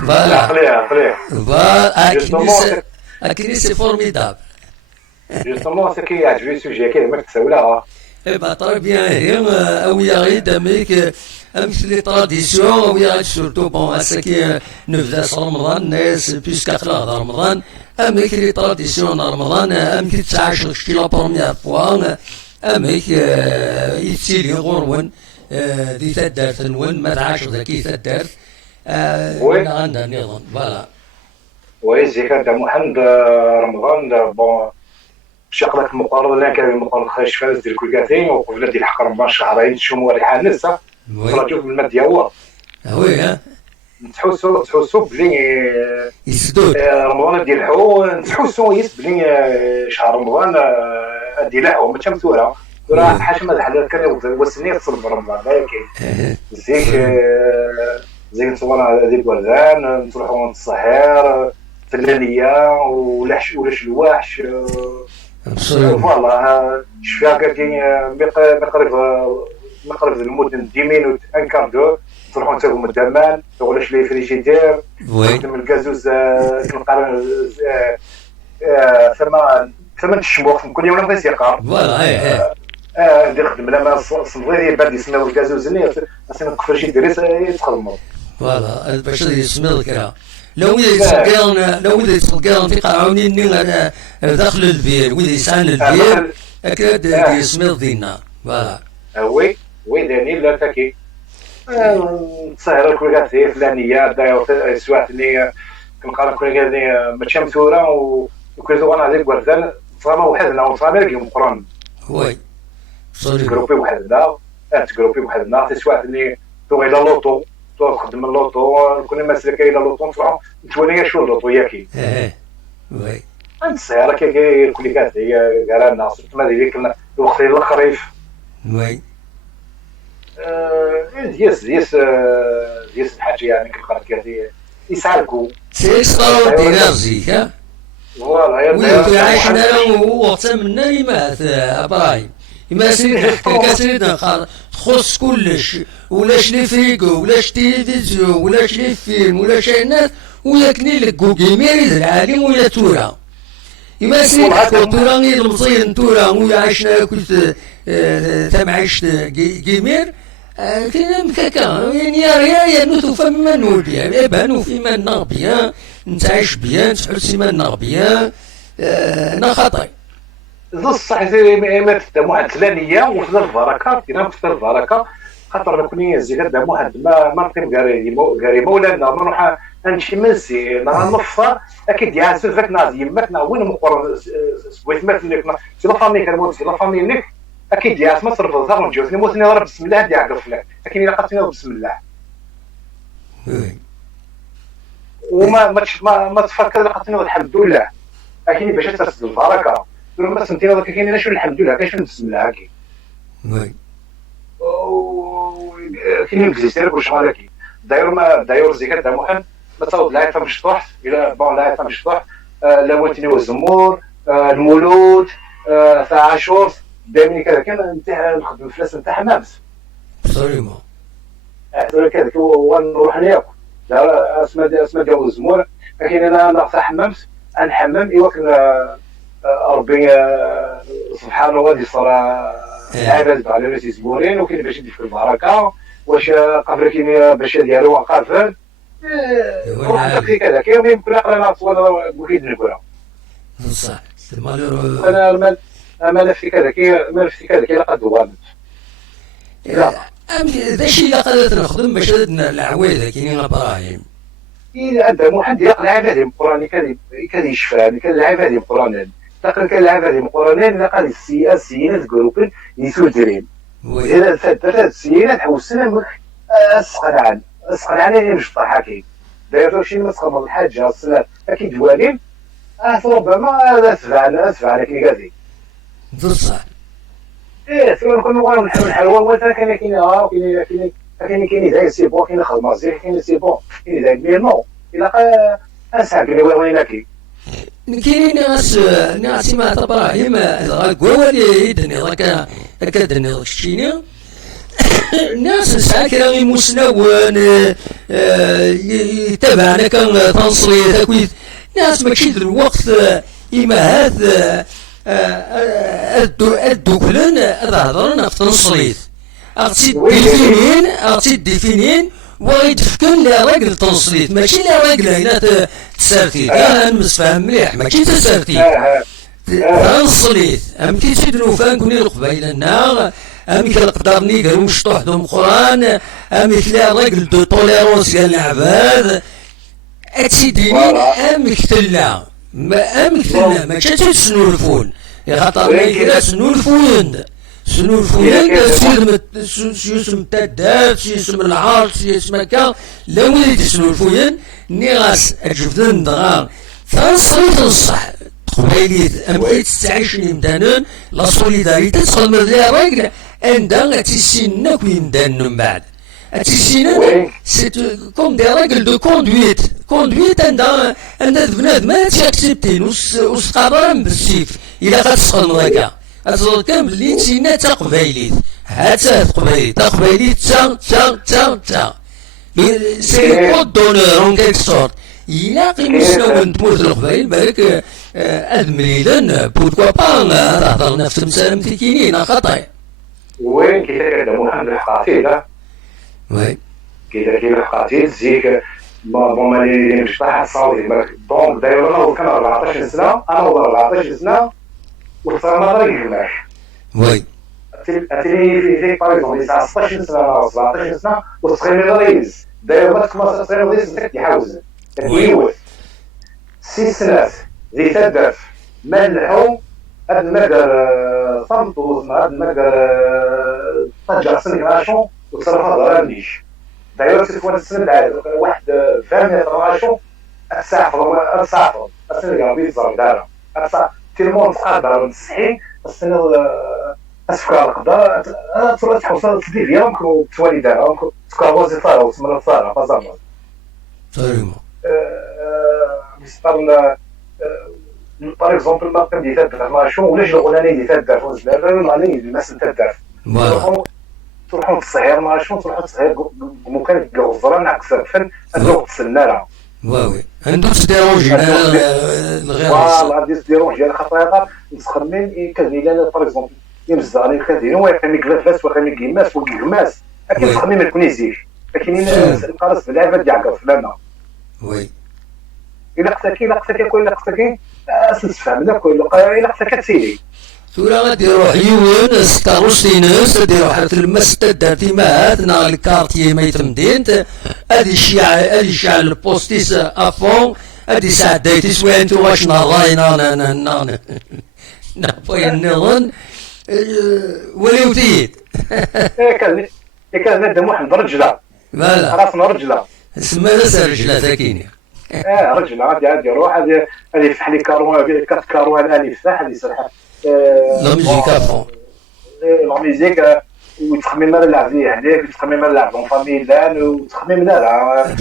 لا خليها أكيد سي فورميدابل جوستومون سي كيعجبني السوجي كاين ما تسولها باطرة بها هي أويا غير دامك أمس لي تراديسيون أويا سورتو بون هساكي نبدا رمضان الناس بيسكا خلاص رمضان أمك لي تراديسيون رمضان أمك تعاش شتي لا بروميير فوا أمك يتسيلي غرون ذي تدرت نون ما تعاش ذاكي تدرت وي. أنا عندها نظام فوالا. ويزي كان دا محمد رمضان بون شغلك مقارنة لا كان مقارنة خايش فاز ديال كل كاتين وقبل ديال حق رمضان شهرين شمو ريحة نسا خرجوا في المد هو وي ها تحسوا بلي يسدود رمضان ديال الحو تحسوا يس بلي شهر رمضان ديال الحو ما تمثوره راه حاجه ما حدا كان وسني تصل رمضان كاين زيك تصور ديال الوردان نروحوا للصهير فلانيه ولا شلواح فوالا شفاك كاين مقرب المدن 10 مينوت ان كاردو تروحوا نتاكم الدمان ولا شلي فريجيدير من الكازوز كنقارن ثمن الشموخ كل يوم نبغي سيقار فوالا ندير نخدم لما صنفري بعد يسماو الكازوز اصلا نقفل شي دريس يتخدموا فوالا باش يسمي الكرا لو إذا يتسلقان في قاعوني أنا داخل البير وإذا يسعن البير أكيد يسمي دينا فوالا وي داني لا تاكي تصهر الكوكاتي فلانية داير سواتني كنقرا كوكاتي ماشي مثورة وكنتو انا هذيك وردان صرامة وحدنا وصرامة لقيهم قران وي تجروبي وحدنا تسواتني تو إلى لوطو تو خدم اللوطو كنا مسلك إلى لوطو نطلعو نتواني شو اللوطو ياكي وي السيارة كي الكوكاتي هي قرانا صرت ما ديك الوقت الخريف وي ديس الحاجة يعني كنقرا كي يسالكو سيسترو دينارزي ها فوالا وي عايشنا وقت منا يمات ابراهيم ما سيد كاسريد تخص كلش ولاش لي فريكو ولاش تلفزيون ولاش لي فيلم ولاش الناس وياكني لك جوجل ميريد العالم ويا تورا إما سيد تورا غير المصير تورا ويا عشنا كنت تمعيش جيمير كنا مكاكا يعني يا نوتو فما نولبيا بانو فيما نغبيا نتعيش بيا نتحس ما نغبيا نخطي الصح زي ما تدام واحد الثلانيه وفي البركه كاين في البركه خاطر كوني زيك دام واحد ما نقيم قاري مولانا نروح نمشي منسي نفطر اكيد يا سلفك ناز يمك وين مقر سويت مات لك سي لا فامي كنموت سي لا فامي لك اكيد يا ما صرف الزهر نجوز نموت راه بسم الله دي عقف لك لكن الا قاتلنا بسم الله وما ما تفكر قاتلنا الحمد لله لكن باش ترسل البركه لما سنتينا داك كاين شنو الحمد لله كاين شنو بسم الله هاكي وي كاين الجزائر كلشي هاكي داير زكاه دا محمد ما تصاوب لا يفهم الشطوح الى بون لا يفهم الشطوح لواتني والزمور المولود تاع عاشور دائما كذا كان نتاع نخدم الفلاس نتاع حمامس سليمة كذا ونروح ناكل اسماء ديال الزمور لكن انا نقطع حمامس نحمم ايوا ربي سبحانه وتعالى صار عباد على ناس زبورين وكاين باش يدير في البركه واش قبل كاين باش ديالو قافل وحدك كذا كاين يمكن انا نصور بوحيد نقولها صح انا ما نفسي كذا ما نفسي كذا كي لقد دوامت ذا الشيء اللي قدرت نخدم باش العويده كاينين ابراهيم إذا أنت واحد يقرأ عبادي القرآن كان يشفى كان العبادي القرآن لكن كان العبادي القرآن لقى السينات جروبين يسودرين إذا ثلاث سينات حوسنا أسقل عن مش طاحكي داير شي مسخر الحاجة أصلا أكيد والين ربما أسفع كي قاعدين بصح إيه ثم نكون نحاول الحلوى وثلا كاين زي سيبون كاين خدمه زي كاين سيبون كاين زي مي نو الا اسحق لي وين كاين ناس ما ابراهيم قوالي يدني راك دني الشيني الناس ساكنه غير مسنون يتابعنا كان تنصري تكويت ناس ماشي الوقت إما هذا الدوكلن هذا هضرنا في تنصريت أغتي الديفينين ويتفكن لا راجل تنصريت ماشي لا راجل هنا تسارتي أنا مسفهم مليح ماشي تسارتي تنصريت أم كي تسيد الوفان كوني القبايل النار امك القدر نيقر ومشطوح دو مقران امك لا راجل دو طوليرونس ديال العباد اتسيديني امك تلا ما امك تلا ما كانش تسنولفون يا خاطر ما كدا سنولفون سيسم تدار سيسم العار سيسم كا لا وليد سنولفون نيغاس اجبدن دغار فنصريت الصح قبيليت امكيت تعيش يمدانون لا سوليداريتي تدخل من ذي راجل عندها تيسينا كويمدان من بعد تيسينا سي كوم دي راجل دو كوندويت عندها بنادم ما تيكسبتين وسقرر بالسيف الا غتسخن هكا أتصور كامل اللي تسينا تا قبايليت هاتا قبايليت تا سي كود دونور اون كيك سورت إلا قيمسنا نتموت القبايل بالك أدمريدن بوركوا با تهضر نفس المسالم تيكينين خطاي وين كي محمد الحقاتيل وي كي الحقاتيل زيك بون ماني مش طاح الصاوي دونك دايما كان 14 سنه انا 14 سنه وصار ما يجمعش وي اتري في باغ اكزومبل 16 سنه 17 سنه وتخيل رئيس دايما كما تصير رئيس يحاوز يوث 6 سنوات زي تدرف ملحو هاد المقر صمتو هاد المقر طجع سنغاشو وتصرف هذا رانيش دايما تكون السنة واحد فامي راشو أتسافر السنغال بيزار دارا تلمون تقادر نتسحي السنة أسفكار القدر تروح تحوصل تدير يومك وتوالي دارا تكار وزيطارة وتمرن صارة فازامون سليمو بالنسبة باغ اكزومبل ما كان اللي تدار ماشو ولاش الاغناني اللي تدار في الزبالة الغناني الناس اللي تدار تروحوا تصهير ماشو تروحوا تصهير ممكن الغزران عكس فن الوقت السنارة واوي عندو تديرونجي الغير فوالا ديرونجي خطيرة نتخمم كذني لنا باغ اكزومبل يمزعني كذني ويقيم كلافاس ويقيم كيماس وكيغماس لكن تخمم ما تكونيش زيك لكن القرص بالعباد يعقر فلانا وي إلا قتاكي كل قتاكي أسفهم لا كل إلا قتاكي تسيلي ثورة غاديرو حيوان ستاروسينس غاديرو حالة المس تدار تيمات نا الكارتيي ما يتمدينت هادي الشيعة البوستيس أفون هادي سعدايتيس وين تو واش نراينا نبغي النظن وليو تيد كان ندم واحد رجلة مالا راسنا رجلة سمانا رجلة ثاكيني رجلة غادي يروح هادي يفتح لي كاروان كات كاروان هادي يفتح هادي يسرح لا ميوزيك افون لا ميوزيك وتخمم مالا لعب ليه عليك وتخمم مالا لعب اون فامي لان وتخمم لا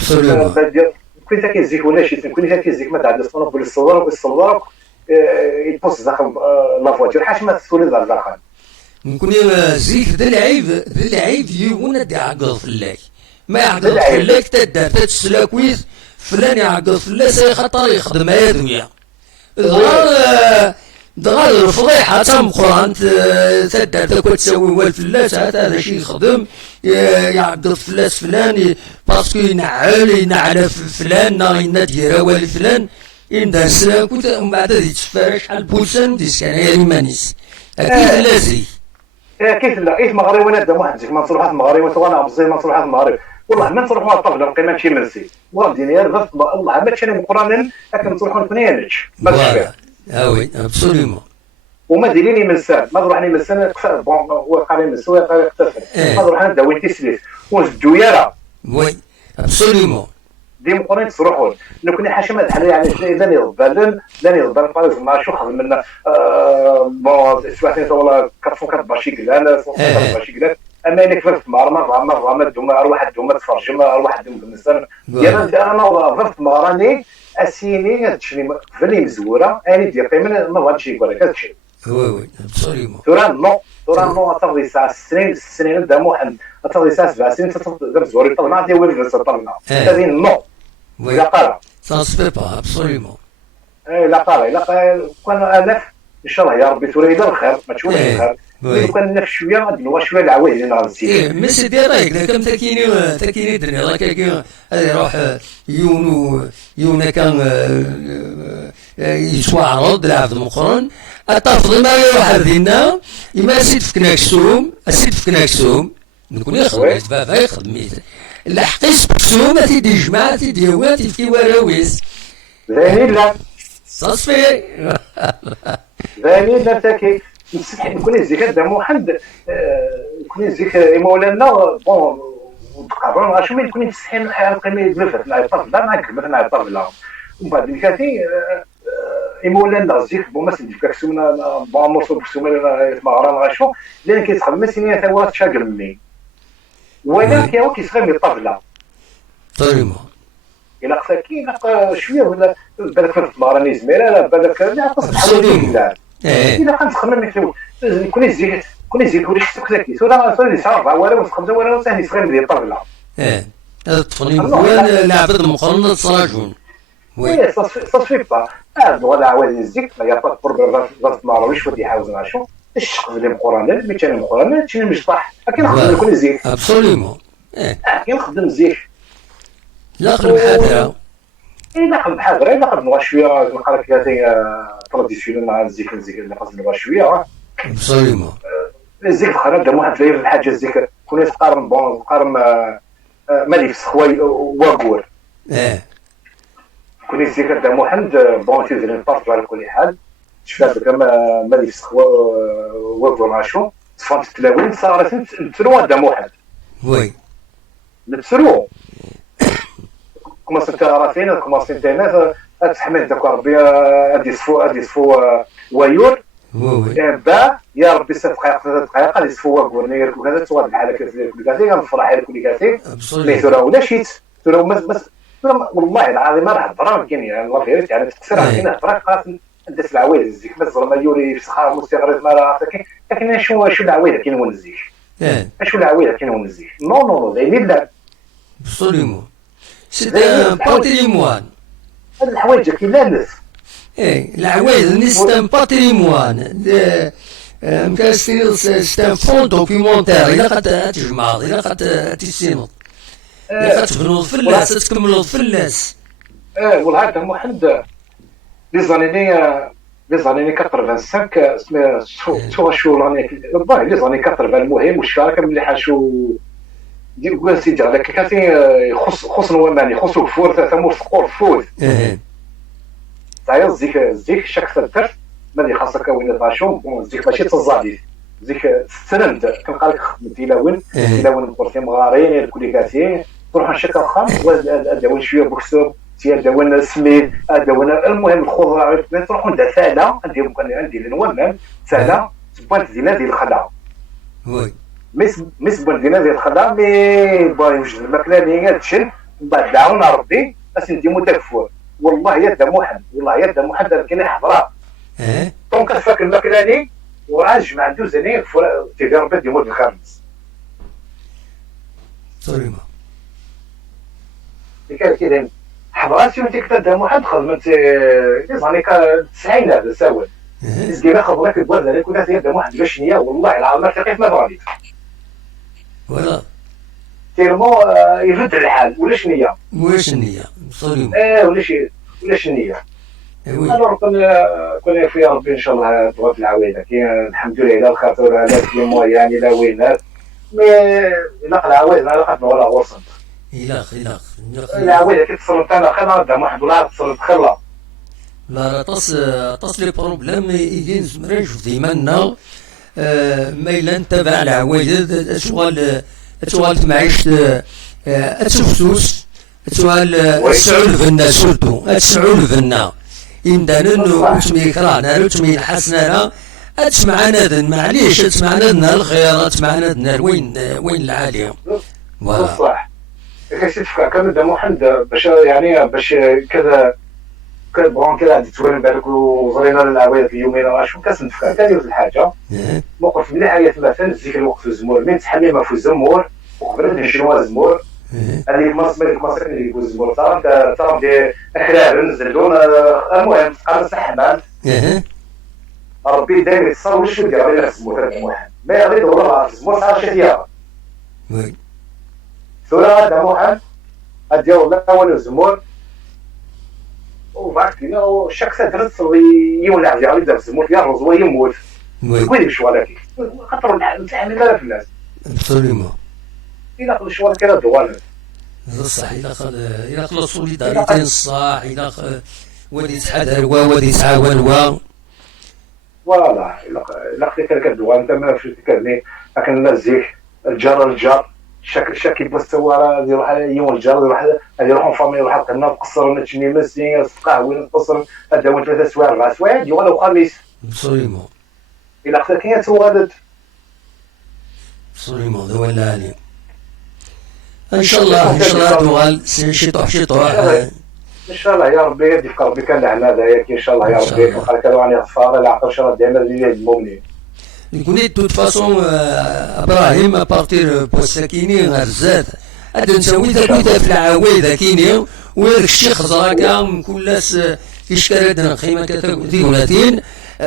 كون تا كيزيك ولا شي كون تا كيزيك ما تعدي الصنف بالصدر يبوس داخل لا فواتور حاش ما تسولي داخل نكون زيك ذا العيب يونا دي عقل فلاك ما يعقل فلاك تدار تتسلاكويث فلان يعقل فلاك خاطر يخدم هادويا دغال الفضيحة تم قران تدار تاكل تسوي والفلاس هذا شي يخدم يعقل فلاس فلان باسكو ينعل فلان ناغينا ديرا والي فلان يندار سلاك ومن بعد يتفارق شحال بوسان وديسكان يا ريمانيس اكيد لازم كيف لا إيه مغرب وانا دام واحد ما نصلحات المغرب وانا عبزي ما نصلحات المغرب والله ما نصلحوا الطبله قيمه شي مرسي والله دينير غف الله ما كان مقرانا لكن نصلحوا ثنيانش ما تشبه وي ابسوليومون وما ديريني من سان ما نروح من سان بون هو قال من سوى قال اختفى ما نروح ندوي وين تسليت والدويره وي ابسوليومون دي مقرين تصرحون لو كنا حاشمات حنا يعني اذا يضبل لا يضبل فاز ما شو خذ منا بون سواء والله كفو كباشي كلان كباشي كلان اما انك فرت مره ما دوما اروح دوما تفرج ما اروح دوما بالنسبه يا انا فرت مراني اسيني هادشي فلي مزوره اني ديال قيمه ما بغاتش يقول لك هادشي وي ابسوليومون توران نو تفضي ساعه السنين دا واحد تفضي ساعه 7 سنين تفضل زوري طلعنا دي وين طلعنا هذه نو لا قال سا سبي با ابسوليومون لا قال كان الاف ان شاء الله يا ربي توري الخير ما تشوفش الخير وي. لو كان نفس شويه غادي نوا شويه العوايد اللي نغزي ايه مي سيدي رايك كم تاكيني درني راه كاين هذا يروح يون كان يتواعرض العبد مقرن اتفضل ما يروح دينا اما سيد فكنا كسوم اسيد فكنا كسوم نكون يخدم بابا يخدم الحقيس بكسوم تيدي جماعه تيدي هو تيفكي وراويس ثاني لا صافي ثاني لا تاكي نكون يزيك هذا محمد يكون يزيك مولانا بون قبل غاشو ما يكون يستحيل الحياه القيمه بلفت مع الطرف لا معك مثلا على الطرف لا ومن بعد الكاتي مولانا زيك بون ما سيدي كاكسونا بون مرسو بكسونا يتمغران غاشو لان كيتخدم مسينيه تا هو شاكر مني ولكن هو كيسخن الطبله طيب الى خصك شويه ولا بالك في التمارين زميله لا بالك ناقص بحال هكا إذا كنت تخمم مثل كون يزيد كل شيء سكتي ولا صار يصرف ولا خمسة ولا ثاني صغير ديال الطبلة هذا الطفل وين لعبت مقارنة صراجون وي صافي با هذا ولا عوالي الزيك يا طبر راس ما راهوش ودي يحاول نعشو الشق اللي مقارنة مثلا مقارنة شنو مش صح لكن نخدم كل زيك ابسوليومون كي نخدم زيك لا خدم حاضرة ناخذ بحاضر ناخذ شويه نقرا كذا تراديسيونيل مع الزيك اللي خاصنا شويه ابسوليومون الزيك خرج دم واحد تلاقي الحاجه الزيك كون تقارن بون تقارن مالي خوي واغور كون الزيك دم واحد بون تيزري طرف على كل حال شفات كما مالي خوي واغور ماشو تفهمت التلاوين صارت نترو دم واحد وي نترو كما سنتاراتين كما سنتينات تحمل داك ربي ادي صفو ويور با يا ربي 6 دقائق 3 دقائق غادي صفو غورنير وكذا تواد بحال هكا كلكاتي غنفرح على كلكاتي مي ترى ولا شيت ترى بس والله العظيم راه هضره كاين يعني الله غير يعني تكسر علينا هضره قاسم داس العوايد الزيك بس زعما يوري في سخار مستغرب ما راه لكن شو العوايد كاين هو الزيك شو العوايد كاين هو الزيك نو لا ابسوليومون سي ان باتريموان هاد الحوايج كاين لا الناس العوايد سي ان باتريموان مكاسير سي ان فون دوكيومونتير الا قد تجمع الا قد تسينط الا قد تبنوض فلاس تكملوض فلاس والله هذا محمد لي زانيني 85 سمي شو راني والله لي زاني 80 المهم والشراكه ملي حاشو ديال سيدي هذاك كاتي يخص نومان يخص كفور ثمور سقور فوت تعيا زيك شاك ثلاث ملي خاصك وين طاشو زيك ماشي تزادي زيك سترند كنبقى لك خدمت الى وين بورتي مغارين كوليكاتي تروح نشكل خام وداون شويه بوكسوب داون سميت داون المهم الخضره تروح ندير ساله عندي النومان ساله بوانت ديال الخضره وي مس بندينا ديال الخضار مي باغي وجد الماكله اللي هي تشن من بعد دعونا ربي باش نديمو داك الفور والله يا دا محمد والله يا دا محمد كاين حضره دونك كتفك الماكله اللي وراج ما عنده زني فور تيدير ربي ديمو الخامس سوريما كان كاين حضراتي وانت كتبدا محمد خدمت زاني 90 هذا ساوى الزكيبه خبرك البلد هذيك كلها تيبدا واحد باش نيه والله العظيم تلقيت ما بغيت ولا تيرمو يرد الحال ولا شنيه واش النية سوريما ولا شنيه انا كنا فيها ربي ان شاء الله تغطي العوايد كاين الحمد لله الخاطر على كلمه يعني لا وينات مي لا العوايد لا لقات ولا وصلت الى العوايد كتصرف انا خلنا نبدا واحد ولا تصرف خلا لا تص لي بروبليم يجين زمرين شوف ديما ميلا نتابع العوايد شغال معيش السوسوس شغال السعول فينا سورتو السعول فينا إمدانا وتمي كرانا وتمي حسنا تسمع نادن معليش تسمع نادن الخير تسمع نادن وين العالية صح كيف كان دا محمد باش كذا كنبغون كذا عندي تولي بالك وزرينا للعوايد في يومين راه شو كنفكر كان يوز الحاجه موقف مليح هي مثلا ديك الوقت في الزمور من تحمي ما في الزمور وقبل نمشيو الزمور هذيك مصر اللي يقول الزمور ترى دي احرار نزلون المهم تقارن الحمام ربي داير يتصور شو ديال الزمور هذا واحد ما يغير والله الزمور صار شتيها وي ثورة هذا محمد هذا والله ولا الزمور وبعد كده الشخص درس يولع على يدرس الزمور يرز ويموت وي وين مش ولكن خاطر نتعامل لا في الناس ابسوليومون. إلا كل شوال كده دوال هذا صح. إلا خلص سوليداريتي الصح، إلا ودي تحضر ودي تعاون فوالا إلا خديت هكا الدوال أنت ما فهمتش تكلمني لكن لا زيك الجار شاك يبص ورا يروح يوم الجار يروح يروحون فامي يروح قلنا قصر نتشني مسين قهوه نقصر هذا 3 سوايع 4 سوايع يوم الخميس ابسوليومون إلا خديت كاين توالد ابسوليومون. هذا هو اللي عليه. ان شاء الله دوال شطوح ان شاء الله يا ربي يديك ربي كان لعنا هذايا ان شاء الله يا ربي قال كانوا راني غفار لا عطوا شرط دائما اللي المؤمنين يكون دو توت فاسون ابراهيم ابارتير بوساكيني غير الزاد هاد نسوي ذاك في العوايد كيني وياك الشيخ خزرا كاع من كلاس اشكال هاد الخيمه كتاكل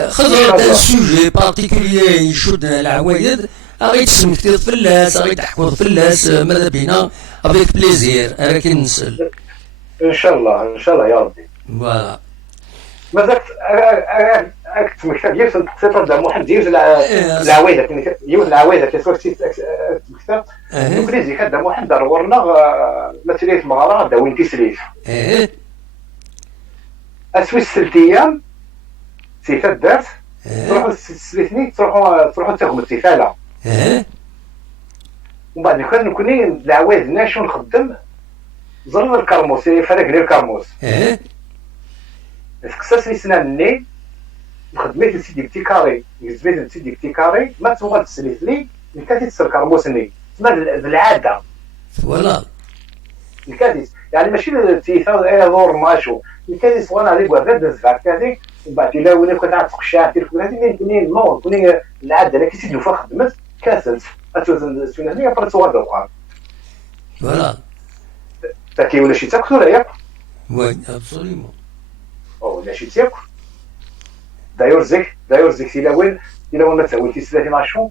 خزرا دا سوجي بارتيكوليي يشد العوايد غادي تسمك كثير فلاس غادي تحكوا فلاس ماذا بينا افيك بليزير انا كنسل ان شاء الله يا ربي فوالا. مازال اكت مكتب يوصل تقصير دا محمد يوصل العوايد يوصل العوايد كيسوي مكتب انجليزي كدا محمد دورنا مثليت مغاره دا وين تسريف اسوي السلتيه سيفات دارت تروحوا السليتني تروحوا تاخذوا التفاله ومن بعد نكون العوايد ناشو نخدم زرنا الكرموس فرق لي الكرموس تكسس لي سنانني خدمت سيدي كتيكاري زبيت سيدي كتيكاري ما تبغى تسليت لي كاتي تسر كرموسني تسمى بالعاده فوالا الكاديس يعني ماشي تيثاو اي دور ماشو الكاديس وانا عليك غير دزفع كادي ومن بعد الا ولا كنت عاد تخشى تلك هذه منين نور كوني العاده لكن سيدي فا خدمت كاسلت اتوزن سنانيه برتو هذا وقع فوالا تاكي ولا شي تاكل ولا ياك وي ابسوليومون او ولا شي تاكل دايور زيك الى وين ما تسويتي 30 عشو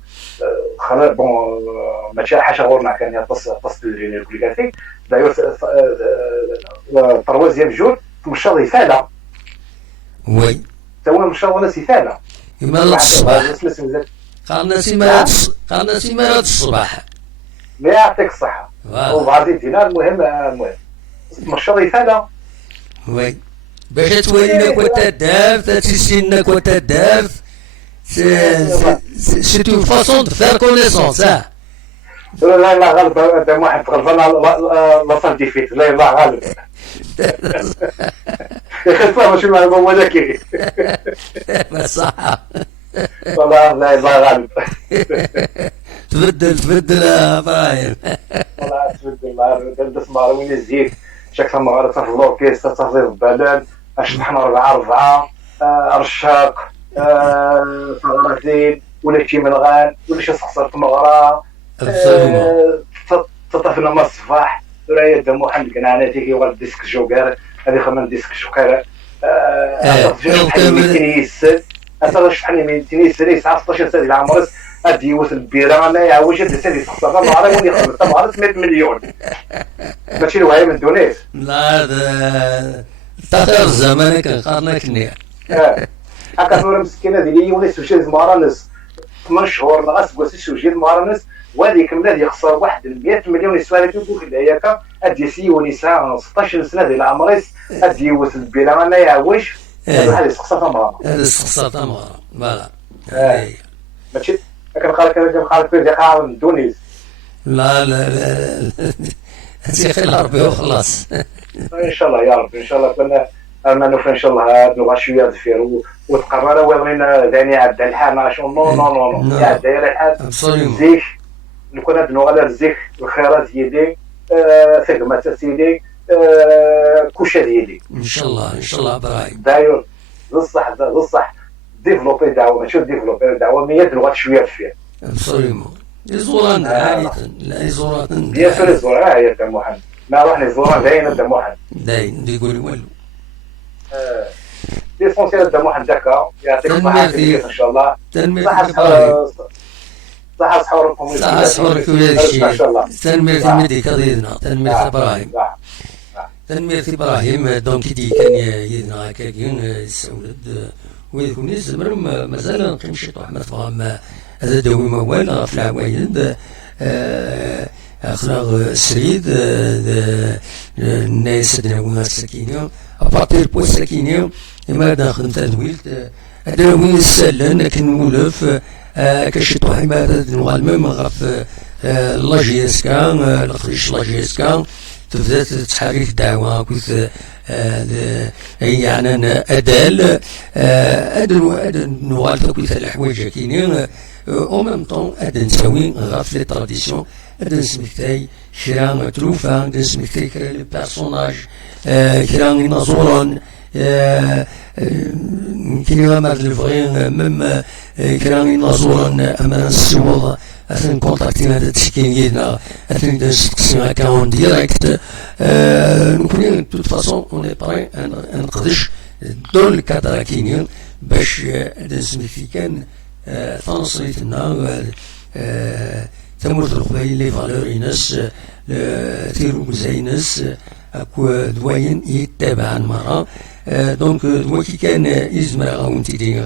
خلاص بون ماشي حاجه غورنا كان يطص الجينير كليكاتي دايور تروازيام جور مشى يفالا وي تو مشى ولا سيفالا يما الصباح قالنا سيمانات الصباح ما يعطيك الصحه وبعدين دينا المهم مشى يفالا وي باش تولينك وتدافت تسينك وتدافت c'est une façon de faire connaissance لا غالب هذا واحد غلبان لا سانتيفيك لا غالب يخسر ماشي هو ذكي صح والله لا غالب تبدل ابراهيم والله تبدل اسمع وين الزيت شكل ما غلط في الاوركسترا تصير البلد اشطحنا 4 رشاق ثغرتين ولا شي ملغان ولا شي صخصرت مغرى تطفنا ما الصباح ورايا دا محمد كنعاناتي كيبغى الديسك جوكر هذه خمن ديسك جوكر شحال من تنيس سنه 19 سنه العمر ادي يوصل البيره انا يا وجد سيدي تخسر ما عرف وين يخرج طبعا 100 مليون ماشي الوعي من دونيس لا تاخر زمان كنقارنك كنيا هكا نور مسكينه ديالي ولا سوشيال مارانس 8 شهور ناقص كواسي سوشيال مارانس وهذيك ملي يخسر واحد 100 مليون يسوالف يقول لك هياك ادي سي ونساء 16 سنه ديال عمريس ادي يوصل البيره انا يعوج هذا يسقسط امراه هذا يسقسط امراه فوالا ماشي كنقال في دقيقه من دونيس لا هاتي خير ربي وخلاص ان شاء الله يا رب ان شاء الله كنا أنا إن شاء الله نبغى شوية دفير وتقرر وين ذاني عبد الحال ناشون نو يا داير الحال زيك نكون هاد نوغال زيك الخيرات ديالي خدمة سيدي كلشي ديالي ان شاء الله ابراهيم داير بصح ديفلوبي دعوة ماشي ديفلوبي دعوة 100 لغات شوية دفير ابسوليومون ليزوران عادة ليزوران بيان سور ليزوران يا دا محمد ما روح ليزوران داين دا محمد داين يقول والو ليسونسيال دا محمد داكا يعطيك الصحة ان شاء الله صح صحوركم صح صحورك ولا ما الشيء شاء الله. تنمير تمدي كضيدنا تنمير إبراهيم تنمير إبراهيم دونك دي كان يدنا كاين السولد ويكون يزمر مازال نقيم شي طوح ما تفهم هذا داوي موال في العوايد أخلاق السريد الناس داوي السكينة أباطير بو السكينة إما داخل تدويلت داوي السلن كنولف كشي طوح ما نوالمم غف لاجيسكا لقريش لاجيسكا تبدا تحرك دعوة كنت يعني أدال نوال كنت الحوايج كاينين او ميم طون هاد نساوي غاف لي طراديسيون هاد نسمكتاي كرا تروفا هاد نسمكتاي كرا لي بيرسوناج كرا ينازورون كاين غامر الفغي ميم كرا ينازورون اما نسوض اثن كونتاكتين هاد التشكيليين اثن نسقسي هكا اون ديريكت نكون توت فاسون اوني باغي نقدش دون الكادر كاينين باش هاد نسمكتي كان تنصريتنا تمرت القبائل لي فالور ينس تيرو زينس اكو دواين يتبع المرأة دونك دواكي كان يزمر غاون تيدي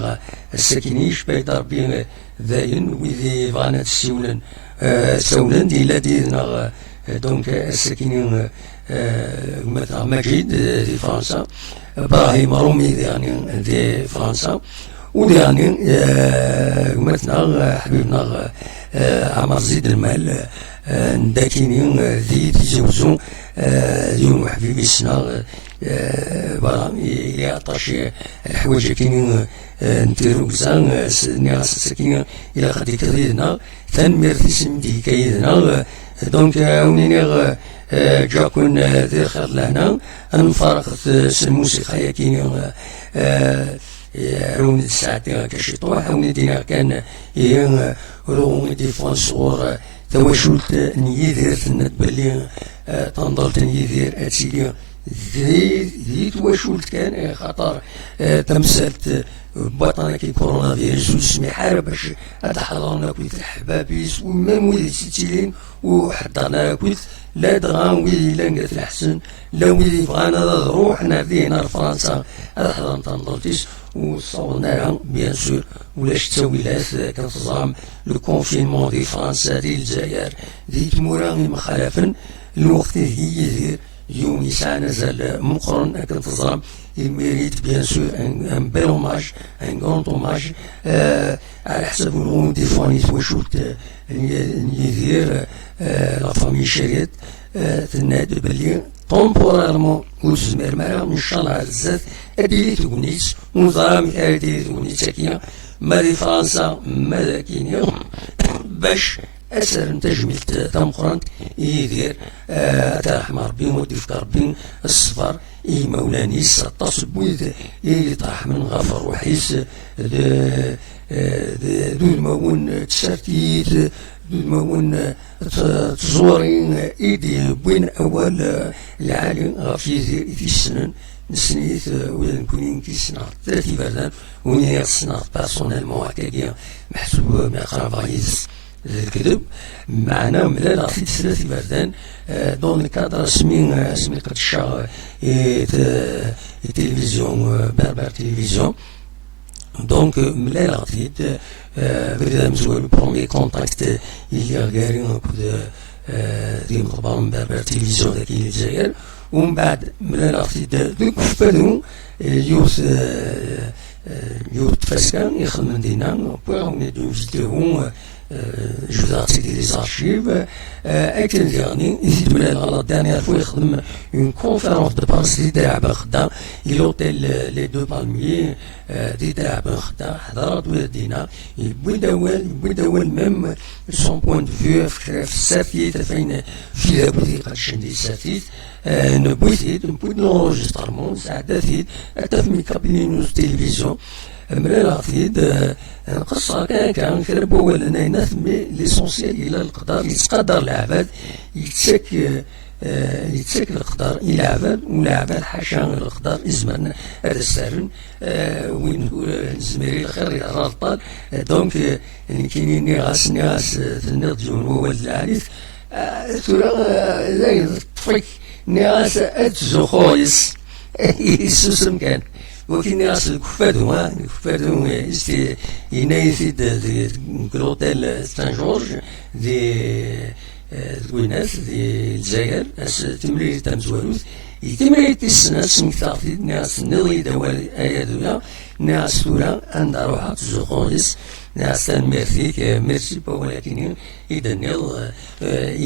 الساكنيش بايت ربي ذاين ويذي فغانا تسولن سولن دي لدينا دونك الساكنين مثلا مجيد دي فرنسا ابراهيم رومي يعني دي فرنسا وديعني مثلا حبيبنا عمر زيد المال داكينين ذي تيزوزو يوم حبيبي السنة برا إلي عطاش الحوايج كاينين نديرو كزان ناس ساكنين إلى غادي كريدنا تنمير في سمدي كايدنا دونك ونيني جاكون ذي خير لهنا نفارق الموسيقى كاينين روني الساعتين كشي طوح وني دينا كان روني ديفونسور تواشلت نيذير تنتبلي تنضل تنيذير اتسيلي ذي تواشلت كان خاطر تمثلت بطنة كي كورونا فيروس وسمي حارب باش اتحضرنا كويت الحبابيس ومام ويدي تيتيلين وحضرنا كويت لا دغا ويدي لانقات الحسن لا ويدي بغانا نروح نادينا لفرنسا حضرنا تنضلتيس وصورنا لها بيان سور ولاش تسويلات كنتظام لو كونفينمون دي فرنسا دي الجزائر دي تمورا مخالفا الوقت هي يدير يوم يسعى نزل مقرن كنتظام il mérite bien sûr un bel hommage, un grand hommage على حسب الغون دي فاني توشوت ندير لا فامي شريت تنادي بلي طومبورارمون وزمير معاها ان شاء الله بزاف هادي تونيت ونظام هادي تونيت ساكنه ما دي فرنسا ما كينيا باش أسر تجميلت تمقرنت يدير ترحم ربي وديفك ربي الصفر مولاني 16 بويد يطرح من غفر وحيس دون مون تسرتيت دون مون تزورين ايدي بوين اول العالم غفي في السنن نسنيت ولا نكونين كي سنة 30 بردان وني سنة بيرسونيلمون هكاكيا محسوب من قرابايز الكذب معنا ملال في 30 بردان دون الكادر سمي قد الشهر التلفزيون بربر تلفزيون دونك ملال عطيت بدأ مزوال برومي كونتاكت اللي غارين ديما طبعا بربر تلفزيون ذاك الجزائر ومن بعد ملال عطيت دوك فادو يوت فاسكان يخدم دينا بوغ دو فيديو je vous ai cité les archives. Avec le dernier, la dernière fois, une conférence de presse d'Idra Bakhda. Il ôtait les deux palmiers d'Idra Bakhda, Hadrat ou Dina. Il Boudaouel même son point de vue, Safit, une fille de boutique à Chendi Safit, une boutique, un peu de l'enregistrement, ça a été une cabine de télévision. ملال عطيد قصة كان كربو ولا ناثمي ليسونسيال إلى القدر يتقدر العباد يتسك يتسك القدر إلى عباد ولا عباد حاشا القدر إزمان هذا السرن وين زميري الخير يا رطال دونك كاينين ناس تنض جون ولد العريس ترى زي طفيك ناس أتزخويس يسوسم كان ولكن ناس الكفادو ينايثي كروتيل سان جورج دي الناس دي الجزائر تمرير تمزوروث يتمرير السنة سمكتاغتي ناس نضي دوال ايادولا ناس تورا عند روحها تزخويس ناس تنميرثيك ميرسي ولكن إذا نض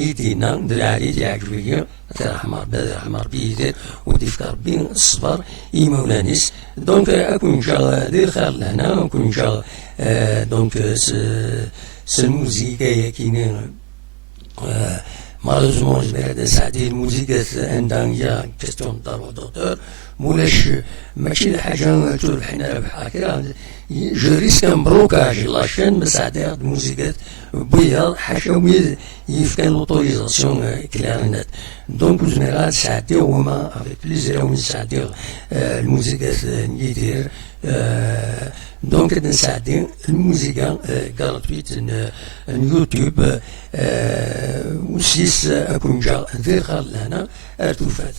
يدينا دراري تعجبية ترحمر بدر حمر بيدر وتفكر بين الصبر يمولانيس دونك أكون شغل دير خير لهنا أكون شغل دونك الموسيقى يكيني malheureusement جبرت ساعتين الموسيقى عندها هي كاستيون دار دكتور مولاش ماشي الحاجة تروح حنا بحال جو ريسك ان بروكاج لاشين مساعدة الموسيقى بيض حاشا يفكان لوتوريزاسيون كلارينات دونك جنرال ساعتي هما افيك بليزير وين ساعتي الموسيقى يدير دونك نساعدين الموسيقى غراتويت يوتيوب وسيس أكون جا ذي خال لهنا أرتوفات